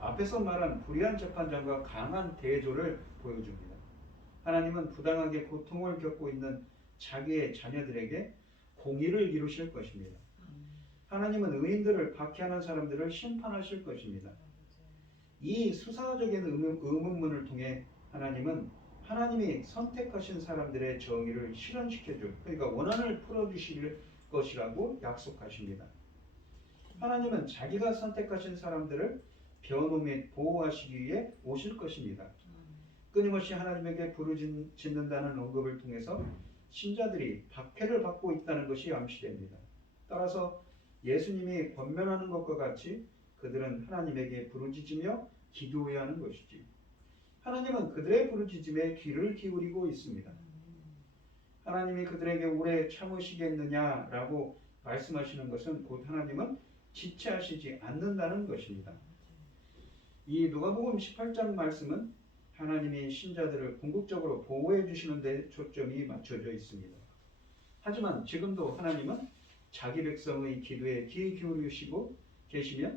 앞에서 말한 불의한 재판장과 강한 대조를 보여줍니다. 하나님은 부당하게 고통을 겪고 있는 자기의 자녀들에게 공의를 이루실 것입니다. 하나님은 의인들을 박해하는 사람들을 심판하실 것입니다. 이 수사적인 의문문을 통해 하나님은 하나님이 선택하신 사람들의 정의를 실현시켜줄, 그러니까 원한을 풀어주실 것이라고 약속하십니다. 하나님은 자기가 선택하신 사람들을 변호 및 보호하시기 위해 오실 것입니다. 끊임없이 하나님에게 부르짖는다는 언급을 통해서 신자들이 박해를 받고 있다는 것이 암시됩니다. 따라서 예수님이 권면하는 것과 같이 그들은 하나님에게 부르짖으며 기도해야 하는 것이지. 하나님은 그들의 부르짖음에 귀를 기울이고 있습니다. 하나님이 그들에게 오래 참으시겠느냐라고 말씀하시는 것은 곧 하나님은 지체하시지 않는다는 것입니다. 이 누가복음 18장 말씀은 하나님이 신자들을 궁극적으로 보호해 주시는 데 초점이 맞춰져 있습니다. 하지만 지금도 하나님은 자기 백성의 기도에 귀 기울이시고 계시며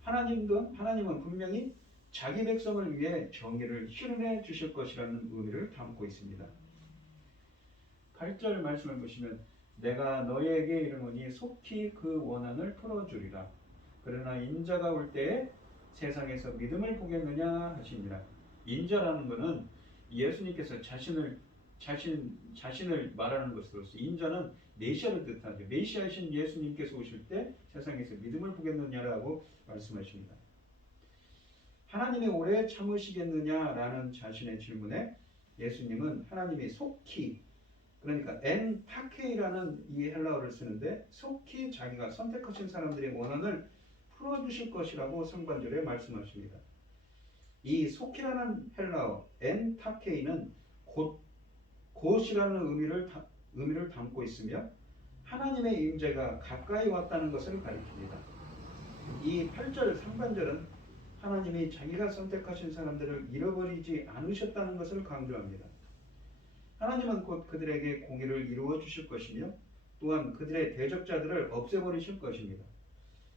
하나님은 분명히 자기 백성을 위해 정의를 실현해 주실 것이라는 의미를 담고 있습니다. 8절 말씀을 보시면 내가 너희에게 이르노니 속히 그 원한을 풀어주리라. 그러나 인자가 올 때에 세상에서 믿음을 보겠느냐 하시니라. 인자라는 것은 예수님께서 자신을 말하는 것으로서 인자는 메시아를 뜻하죠. 메시아이신 예수님께서 오실 때 세상에서 믿음을 보겠느냐라고 말씀하십니다. 하나님이 오래 참으시겠느냐라는 자신의 질문에 예수님은 하나님이 속히, 그러니까 엔타케이라는 이 헬라어를 쓰는데 속히 자기가 선택하신 사람들의 원한을 풀어주실 것이라고 상반절에 말씀하십니다. 이 속히라는 헬라어 엔타케이는 곧이라는 의미를 담고 있으며 하나님의 임재가 가까이 왔다는 것을 가리킵니다. 이 8절 상반절은 하나님이 자기가 선택하신 사람들을 잃어버리지 않으셨다는 것을 강조합니다. 하나님은 곧 그들에게 공의를 이루어 주실 것이며 또한 그들의 대적자들을 없애버리실 것입니다.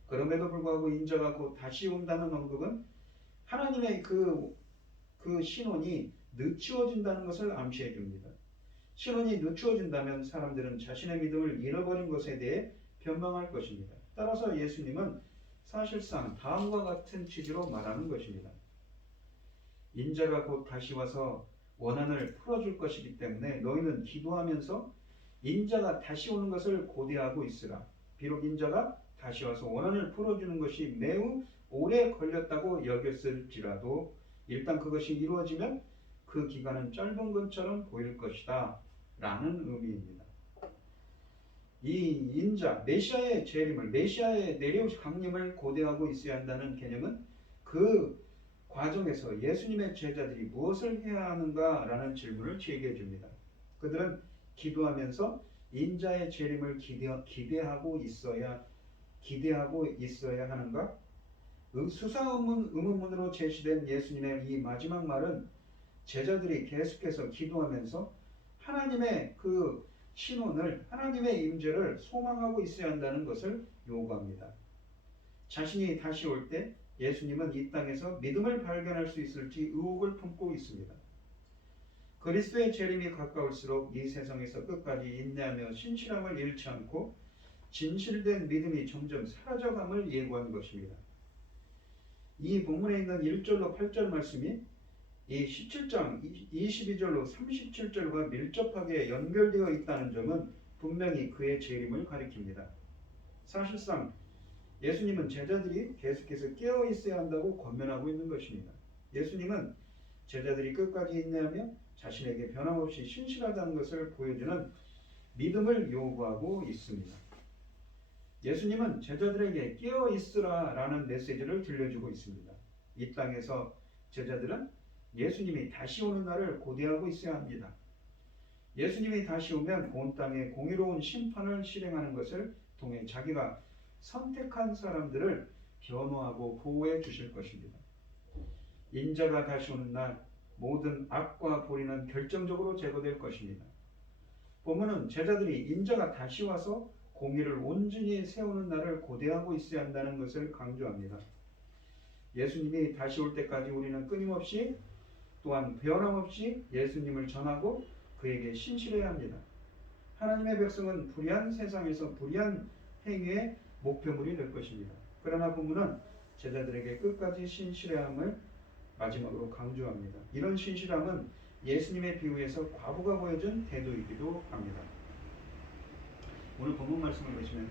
그럼에도 불구하고 인자가 곧 다시 온다는 언급은 하나님의 그 신원이 늦추어진다는 것을 암시해 줍니다. 신원이 늦추어진다면 사람들은 자신의 믿음을 잃어버린 것에 대해 변명할 것입니다. 따라서 예수님은 사실상 다음과 같은 취지로 말하는 것입니다. 인자가 곧 다시 와서 원한을 풀어줄 것이기 때문에 너희는 기도하면서 인자가 다시 오는 것을 고대하고 있으라. 비록 인자가 다시 와서 원한을 풀어주는 것이 매우 오래 걸렸다고 여겼을지라도 일단 그것이 이루어지면 그 기간은 짧은 것처럼 보일 것이다 라는 의미입니다. 이 인자, 메시아의 재림을, 메시아의 내려오실 강림을 고대하고 있어야 한다는 개념은 그 과정에서 예수님의 제자들이 무엇을 해야 하는가라는 질문을 제기해 줍니다. 그들은 기도하면서 인자의 재림을 기대하고 있어야 하는가? 의문문으로 제시된 예수님의 이 마지막 말은 제자들이 계속해서 기도하면서 하나님의 그 신원을, 하나님의 임재를 소망하고 있어야 한다는 것을 요구합니다. 자신이 다시 올 때 예수님은 이 땅에서 믿음을 발견할 수 있을지 의혹을 품고 있습니다. 그리스도의 재림이 가까울수록 이 세상에서 끝까지 인내하며 신실함을 잃지 않고 진실된 믿음이 점점 사라져감을 예고한 것입니다. 이 본문에 있는 1절로 8절 말씀이 이 17장 22절로 37절과 밀접하게 연결되어 있다는 점은 분명히 그의 재림을 가리킵니다. 사실상 예수님은 제자들이 계속해서 깨어 있어야 한다고 권면하고 있는 것입니다. 예수님은 제자들이 끝까지 인내하며 자신에게 변함없이 신실하다는 것을 보여주는 믿음을 요구하고 있습니다. 예수님은 제자들에게 깨어 있으라 라는 메시지를 들려주고 있습니다. 이 땅에서 제자들은 예수님이 다시 오는 날을 고대하고 있어야 합니다. 예수님이 다시 오면 온 땅에 공의로운 심판을 실행하는 것을 통해 자기가 선택한 사람들을 변호하고 보호해 주실 것입니다. 인자가 다시 오는 날 모든 악과 불의는 결정적으로 제거될 것입니다. 본문은 제자들이 인자가 다시 와서 공의를 온전히 세우는 날을 고대하고 있어야 한다는 것을 강조합니다. 예수님이 다시 올 때까지 우리는 끊임없이 또한 변함없이 예수님을 전하고 그에게 신실해야 합니다. 하나님의 백성은 불의한 세상에서 불의한 행위의 목표물이 될 것입니다. 그러나 본문은 제자들에게 끝까지 신실함을 마지막으로 강조합니다. 이런 신실함은 예수님의 비유에서 과부가 보여준 태도이기도 합니다. 오늘 본문 말씀을 보시면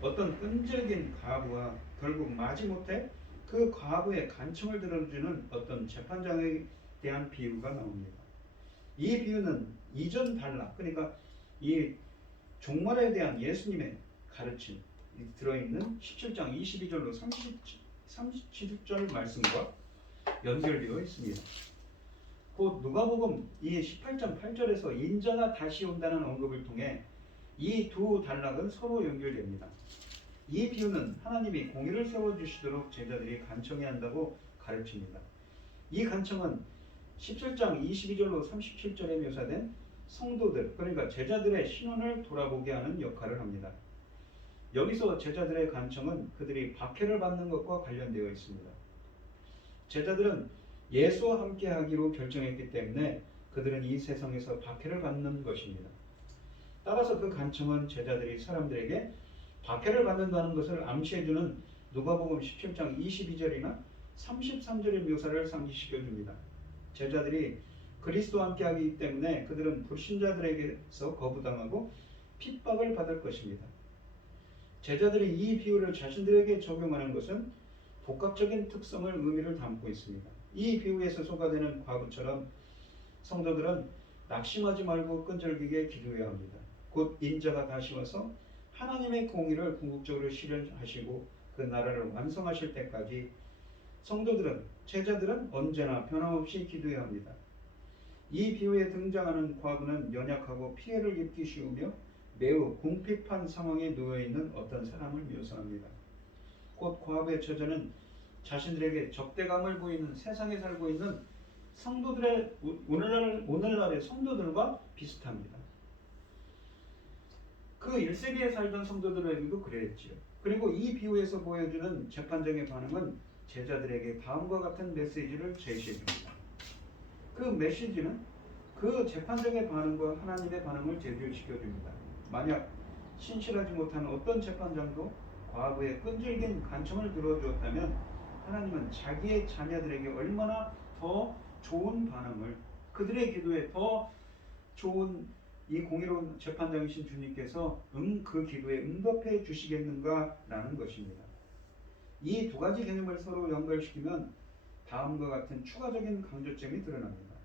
어떤 끈질긴 과부와 결국 마지못해 그 과부의 간청을 들어주는 어떤 재판장에 대한 비유가 나옵니다. 이 비유는 이전 단락, 그러니까 이 종말에 대한 예수님의 가르침 들어있는 17장 22절로 37절 말씀과 연결되어 있습니다. 곧 누가복음 이 18장 8절에서 인자가 다시 온다는 언급을 통해 이 두 단락은 서로 연결됩니다. 이 비유는 하나님이 공의를 세워주시도록 제자들이 간청해야 한다고 가르칩니다. 이 간청은 17장 22절로 37절에 묘사된 성도들, 그러니까 제자들의 신원을 돌아보게 하는 역할을 합니다. 여기서 제자들의 간청은 그들이 박해를 받는 것과 관련되어 있습니다. 제자들은 예수와 함께 하기로 결정했기 때문에 그들은 이 세상에서 박해를 받는 것입니다. 따라서 그 간청은 제자들이 사람들에게 박해를 받는다는 것을 암시해주는 누가복음 17장 22절이나 33절의 묘사를 상기시켜 줍니다. 제자들이 그리스도와 함께 하기 때문에 그들은 불신자들에게서 거부당하고 핍박을 받을 것입니다. 제자들이 이 비유를 자신들에게 적용하는 것은 복합적인 특성을 의미를 담고 있습니다. 이 비유에서 소가되는 과부처럼 성도들은 낙심하지 말고 끈질기게 기도해야 합니다. 곧 인자가 다시 와서 하나님의 공의를 궁극적으로 실현하시고 그 나라를 완성하실 때까지 성도들은, 제자들은 언제나 변함없이 기도해야 합니다. 이 비유에 등장하는 과부는 연약하고 피해를 입기 쉬우며 매우 궁핍한 상황에 놓여있는 어떤 사람을 묘사합니다. 곧 과부의 처자는 자신들에게 적대감을 보이는 세상에 살고 있는 성도들의 오늘날의 성도들과 비슷합니다. 그 1세기에 살던 성도들에게도 그랬지요. 그리고 이 비유에서 보여주는 재판장의 반응은 제자들에게 다음과 같은 메시지를 제시해 줍니다. 그 메시지는 그 재판장의 반응과 하나님의 반응을 대조시켜 줍니다. 만약 신실하지 못한 어떤 재판장도 과거에 끈질긴 간청을 들어주었다면 하나님은 자기의 자녀들에게 얼마나 더 좋은 반응을, 그들의 기도에 더 좋은 이 공의로운 재판장이신 주님께서 그 기도에 응답해 주시겠는가라는 것입니다. 이 두 가지 개념을 서로 연결시키면 다음과 같은 추가적인 강조점이 드러납니다.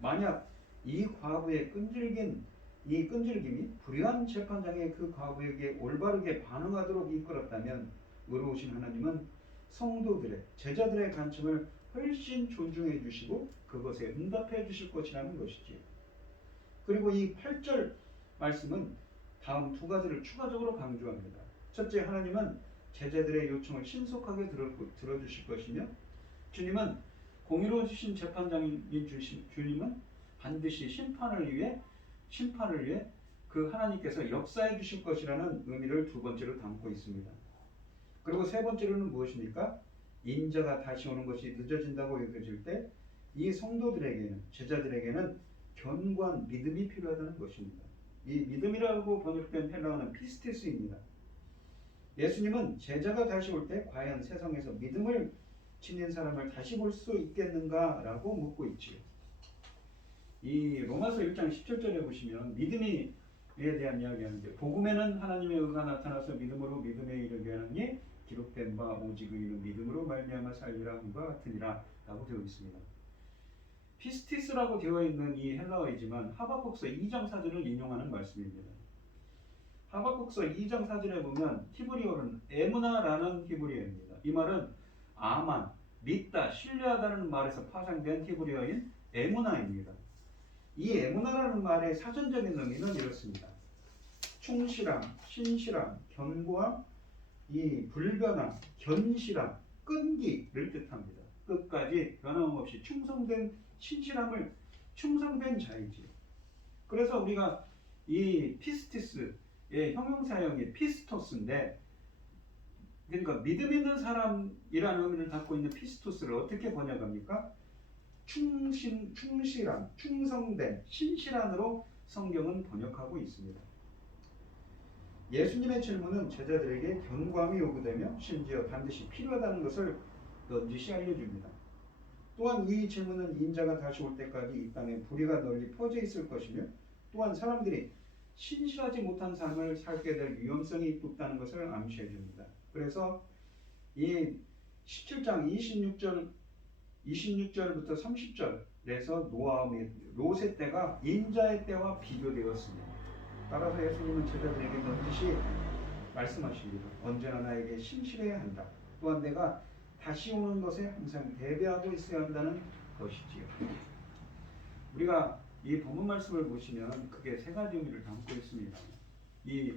만약 이 과부의 끈질김이 불의한 재판장의 그 과부에게 올바르게 반응하도록 이끌었다면 의로우신 하나님은 성도들의, 제자들의 간청을 훨씬 존중해 주시고 그것에 응답해 주실 것이라는 것이지요. 그리고 이 8절 말씀은 다음 두 가지를 추가적으로 강조합니다. 첫째, 하나님은 제자들의 요청을 신속하게 들어주실 것이며, 주님은 공의로우신 재판장인 주님은 반드시 심판을 위해 그 하나님께서 역사해 주실 것이라는 의미를 두 번째로 담고 있습니다. 그리고 세 번째로는 무엇입니까? 인자가 다시 오는 것이 늦어진다고 여겨질 때 이 성도들에게는, 제자들에게는 견고한 믿음이 필요하다는 것입니다. 이 믿음이라고 번역된 헬라어는 피스티스입니다. 예수님은 제자가 다시 올 때 과연 세상에서 믿음을 지닌 사람을 다시 볼 수 있겠는가라고 묻고 있지요. 이 로마서 1장 17절에 보시면 믿음에 대한 이야기하는데, 복음에는 하나님의 의가 나타나서 믿음으로 믿음에 이르게 하니 기록된 바 오직 의인은 믿음으로 말미암아 살리라 함과 같으니라 라고 되어 있습니다. 피스티스라고 되어 있는 이 헬라어이지만 하박국서 2장 4절을 인용하는 말씀입니다. 하박국서 2장 4절에 보면 히브리어는 에무나라는 히브리어입니다. 이 말은 아만, 믿다, 신뢰하다는 말에서 파생된 히브리어인 에무나입니다. 이 에무나라는 말의 사전적인 의미는 이렇습니다. 충실함, 신실함, 견고함, 이 불변함, 견실함, 끈기를 뜻합니다. 끝까지 변함없이 충성된 자이지요. 그래서 우리가 이 피스티스의 형용사형이 피스토스인데, 그러니까 믿음 있는 사람이라는 의미를 갖고 있는 피스토스를 어떻게 번역합니까? 충실한, 충성된, 신실한으로 성경은 번역하고 있습니다. 예수님의 질문은 제자들에게 견고함이 요구되며 심지어 반드시 필요하다는 것을 넌지시 알려줍니다. 또한 이 질문은 인자가 다시 올 때까지 이 땅에 불의가 널리 퍼져 있을 것이며, 또한 사람들이 신실하지 못한 삶을 살게 될 위험성이 있다는 것을 암시해 줍니다. 그래서 이 17장 26절부터 30절에서 노아 및 롯의 때가 인자의 때와 비교되었습니다. 따라서 예수님은 제자들에게 넌지시 말씀하십니다. 언제나 나에게 신실해야 한다. 또한 내가 다시 오는 것에 항상 대비하고 있어야 한다는 것이지요. 우리가 이 본문 말씀을 보시면 크게 세 가지 의미를 담고 있습니다. 이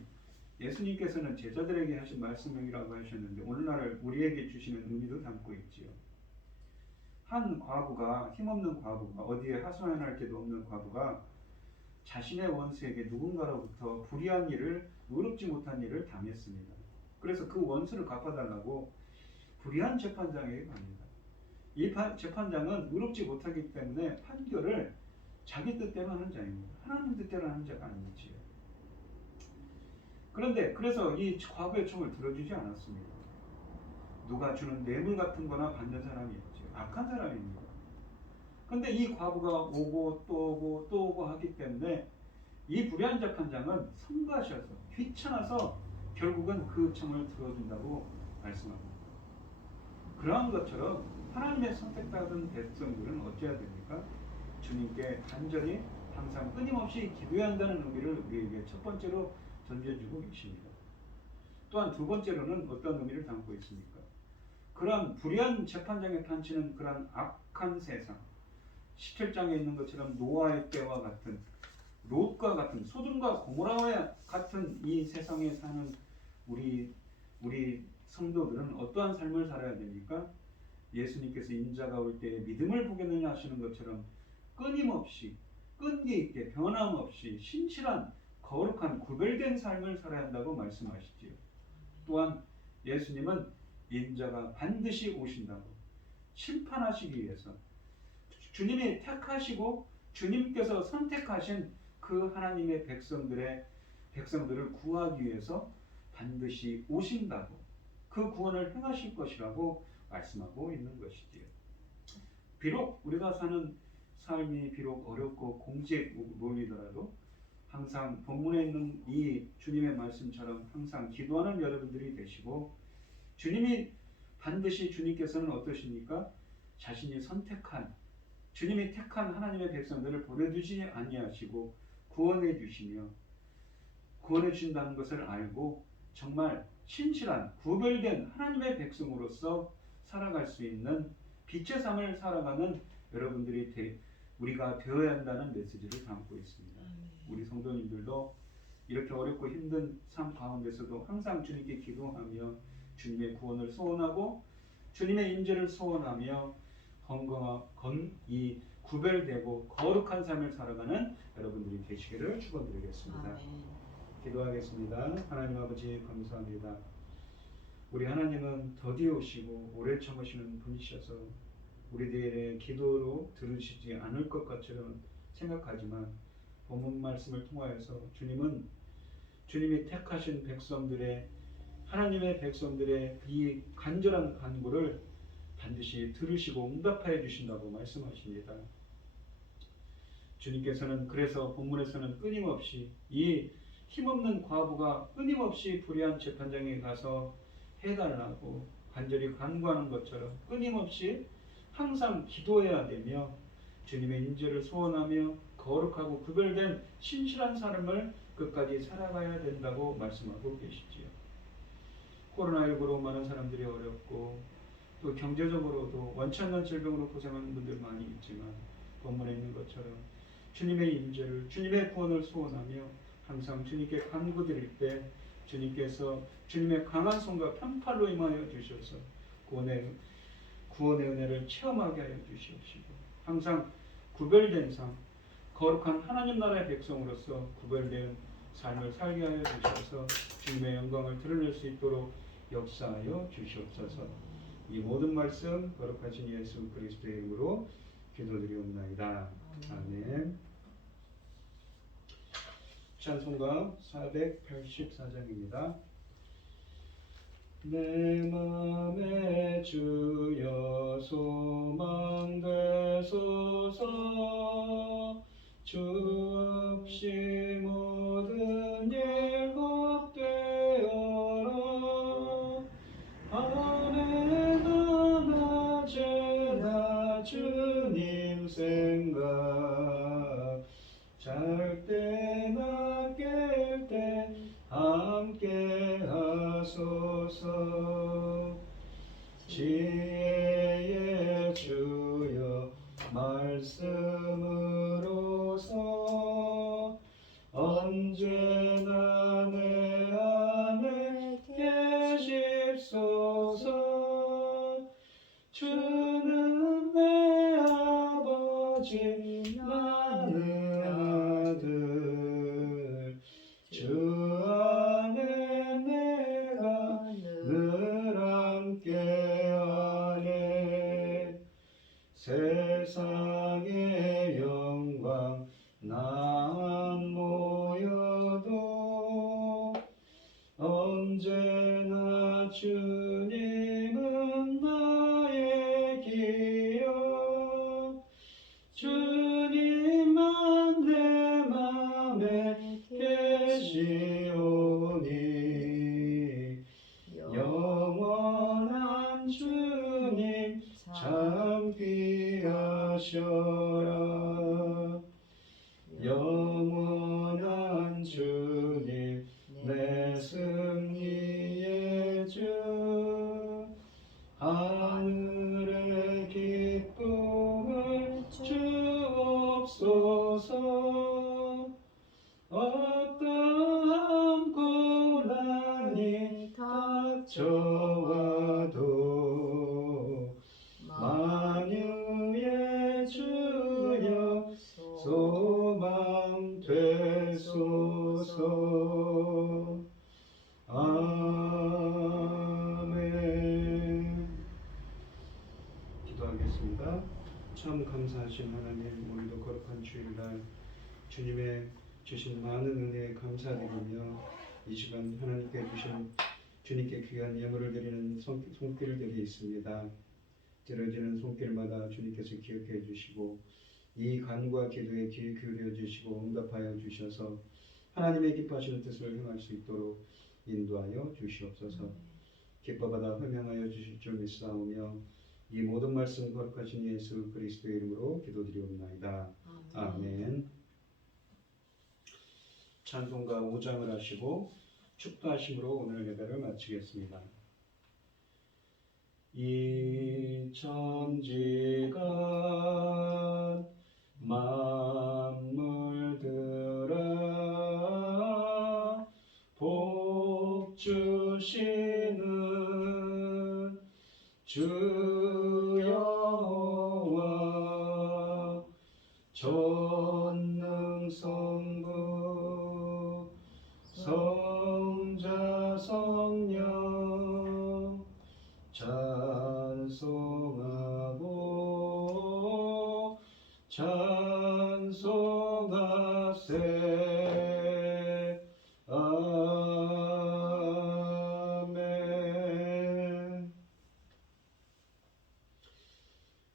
예수님께서는 제자들에게 하신 말씀이라고 하셨는데, 오늘날 우리에게 주시는 의미도 담고 있지요. 한 과부가, 힘없는 과부가, 어디에 하소연할 데도 없는 과부가 자신의 원수에게 누군가로부터 불의한 일을, 의롭지 못한 일을 당했습니다. 그래서 그 원수를 갚아달라고 불의한 재판장에게 갑니다. 이 재판장은 의롭지 못하기 때문에 판결을 자기 뜻대로 하는 자입니다. 하나님 뜻대로 하는 자가 아니지요. 그런데 그래서 이 과부의 청을 들어주지 않았습니다. 누가 주는 뇌물 같은 거나 받는 사람이었죠. 악한 사람입니다. 그런데 이 과부가 오고 또 오고 또 오고 하기 때문에 이 불의한 재판장은 성가셔서 귀찮아서 결국은 그 청을 들어준다고 말씀합니다. 그러한 것처럼 하나님의 선택받은 백성들은 어찌해야 됩니까? 주님께 간절히 항상 끊임없이 기도해야 한다는 의미를 우리에게 첫 번째로 던져주고 계십니다. 또한 두 번째로는 어떤 의미를 담고 있습니까? 그러한 불의한 재판장에 판치는 그러한 악한 세상, 17장에 있는 것처럼 노아의 때와 같은, 롯과 같은, 소돔과 고모라와 같은 이 세상에 사는 우리 성도들은 어떠한 삶을 살아야 됩니까? 예수님께서 인자가 올 때 믿음을 보겠느냐 하시는 것처럼 끊임없이 끈기 있게 변함없이 신실한 거룩한 구별된 삶을 살아야 한다고 말씀하시지요. 또한 예수님은 인자가 반드시 오신다고 심판하시기 위해서 주님이 택하시고 주님께서 선택하신 그 하나님의 백성들을 구하기 위해서 반드시 오신다고 그 구원을 행하실 것이라고 말씀하고 있는 것이지요. 비록 우리가 사는 삶이 비록 어렵고 공지에 몰리더라도 항상 본문에 있는 이 주님의 말씀처럼 항상 기도하는 여러분들이 되시고 주님이 반드시 주님께서는 어떠십니까? 자신이 선택한 주님이 택한 하나님의 백성들을 버려두지 아니하시고 구원해 주시며 구원해 주신다는 것을 알고 정말 신실한 구별된 하나님의 백성으로서 살아갈 수 있는 빛의 삶을 살아가는 여러분들이 우리가 되어야 한다는 메시지를 담고 있습니다. 우리 성도님들도 이렇게 어렵고 힘든 삶 가운데서도 항상 주님께 기도하며 주님의 구원을 소원하고 주님의 임재를 소원하며 이 구별되고 거룩한 삶을 살아가는 여러분들이 되시기를 축원드리겠습니다. 기도하겠습니다. 하나님 아버지 감사합니다. 우리 하나님은 더디오시고 오래 참으시는 분이셔서 우리들의 기도로 들으시지 않을 것 같처럼 생각하지만 본문 말씀을 통하여서 주님은 주님이 택하신 백성들의 하나님의 백성들의 이 간절한 간구를 반드시 들으시고 응답하여 주신다고 말씀하십니다. 주님께서는 그래서 본문에서는 끊임없이 이 힘없는 과부가 끊임없이 불의한 재판장에 가서 해달라고 간절히 간구하는 것처럼 끊임없이 항상 기도해야 되며 주님의 인재를 소원하며 거룩하고 구별된 신실한 삶을 끝까지 살아가야 된다고 말씀하고 계시지요. 코로나19로 많은 사람들이 어렵고 또 경제적으로도 원치 않는 질병으로 고생하는 분들 많이 있지만 본문에 있는 것처럼 주님의 인재를 주님의 구원을 소원하며 항상 주님께 간구드릴 때 주님께서 주님의 강한 손과 편팔로 임하여 주셔서 구원의 은혜를 체험하게 하여 주시옵시고 항상 구별된 삶 거룩한 하나님 나라의 백성으로서 구별된 삶을 살게 하여 주셔서 주님의 영광을 드러낼 수 있도록 역사하여 주시옵소서. 이 모든 말씀 거룩하신 예수 그리스도의 이름으로 기도드리옵나이다. 아멘. 찬송가 484장입니다. 내 맘에 주여 소망되소서. 주 없이 모든 일 헛되어라. 밤에나 낮에나 주님 생각 잘 때나 깰 때 함께 하소서. 지혜의 주여 말씀으로서 언제나 내 안에 계십소서. 주는 내 아버지 나는 아들 주 안에 내가 늘 함께하네. 세상의 영광 난 모여도 언제나 주님은 나의 기여. 주님만 내 맘에 계시오니 영원한 주님 참 귀하셔라. 영원한 주님 내 승리의 주. 하늘의 기쁨을 주옵소서. 어떠한 하옵소서. 아멘. 기도하겠습니다. 참 감사하신 하나님, 우리도 거룩한 주일날 주님의 주신 많은 은혜에 감사드리며 이 시간 하나님께 주신 주님께 귀한 예물을 드리는 손길들이 있습니다. 드려지는 손길마다 주님께서 기억해 주시고 이 간구와 기도에 귀 기울여 주시고 응답하여 주셔서 하나님의 기뻐하시는 뜻을 행할 수 있도록 인도하여 주시옵소서. 기뻐받아 허명하여 주실 줄 믿사오며 이 모든 말씀 거룩하신 예수 그리스도의 이름으로 기도드리옵나이다. 아멘. 찬송가 5장을 하시고 축도하심으로 오늘 예배를 마치겠습니다. 이 천지간 만물들아 복 주시는 주 여호와 전능성부 성자 성령 찬송하고 찬송하세. 아멘.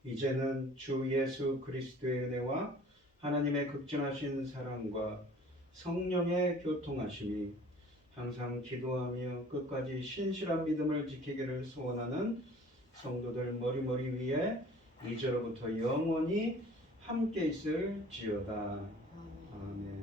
이제는 주 예수 그리스도의 은혜와 하나님의 극진하신 사랑과 성령의 교통하심이 항상 기도하며 끝까지 신실한 믿음을 지키기를 소원하는 성도들 머리머리 위에 이제로부터 영원히 함께 있을지어다. 아멘.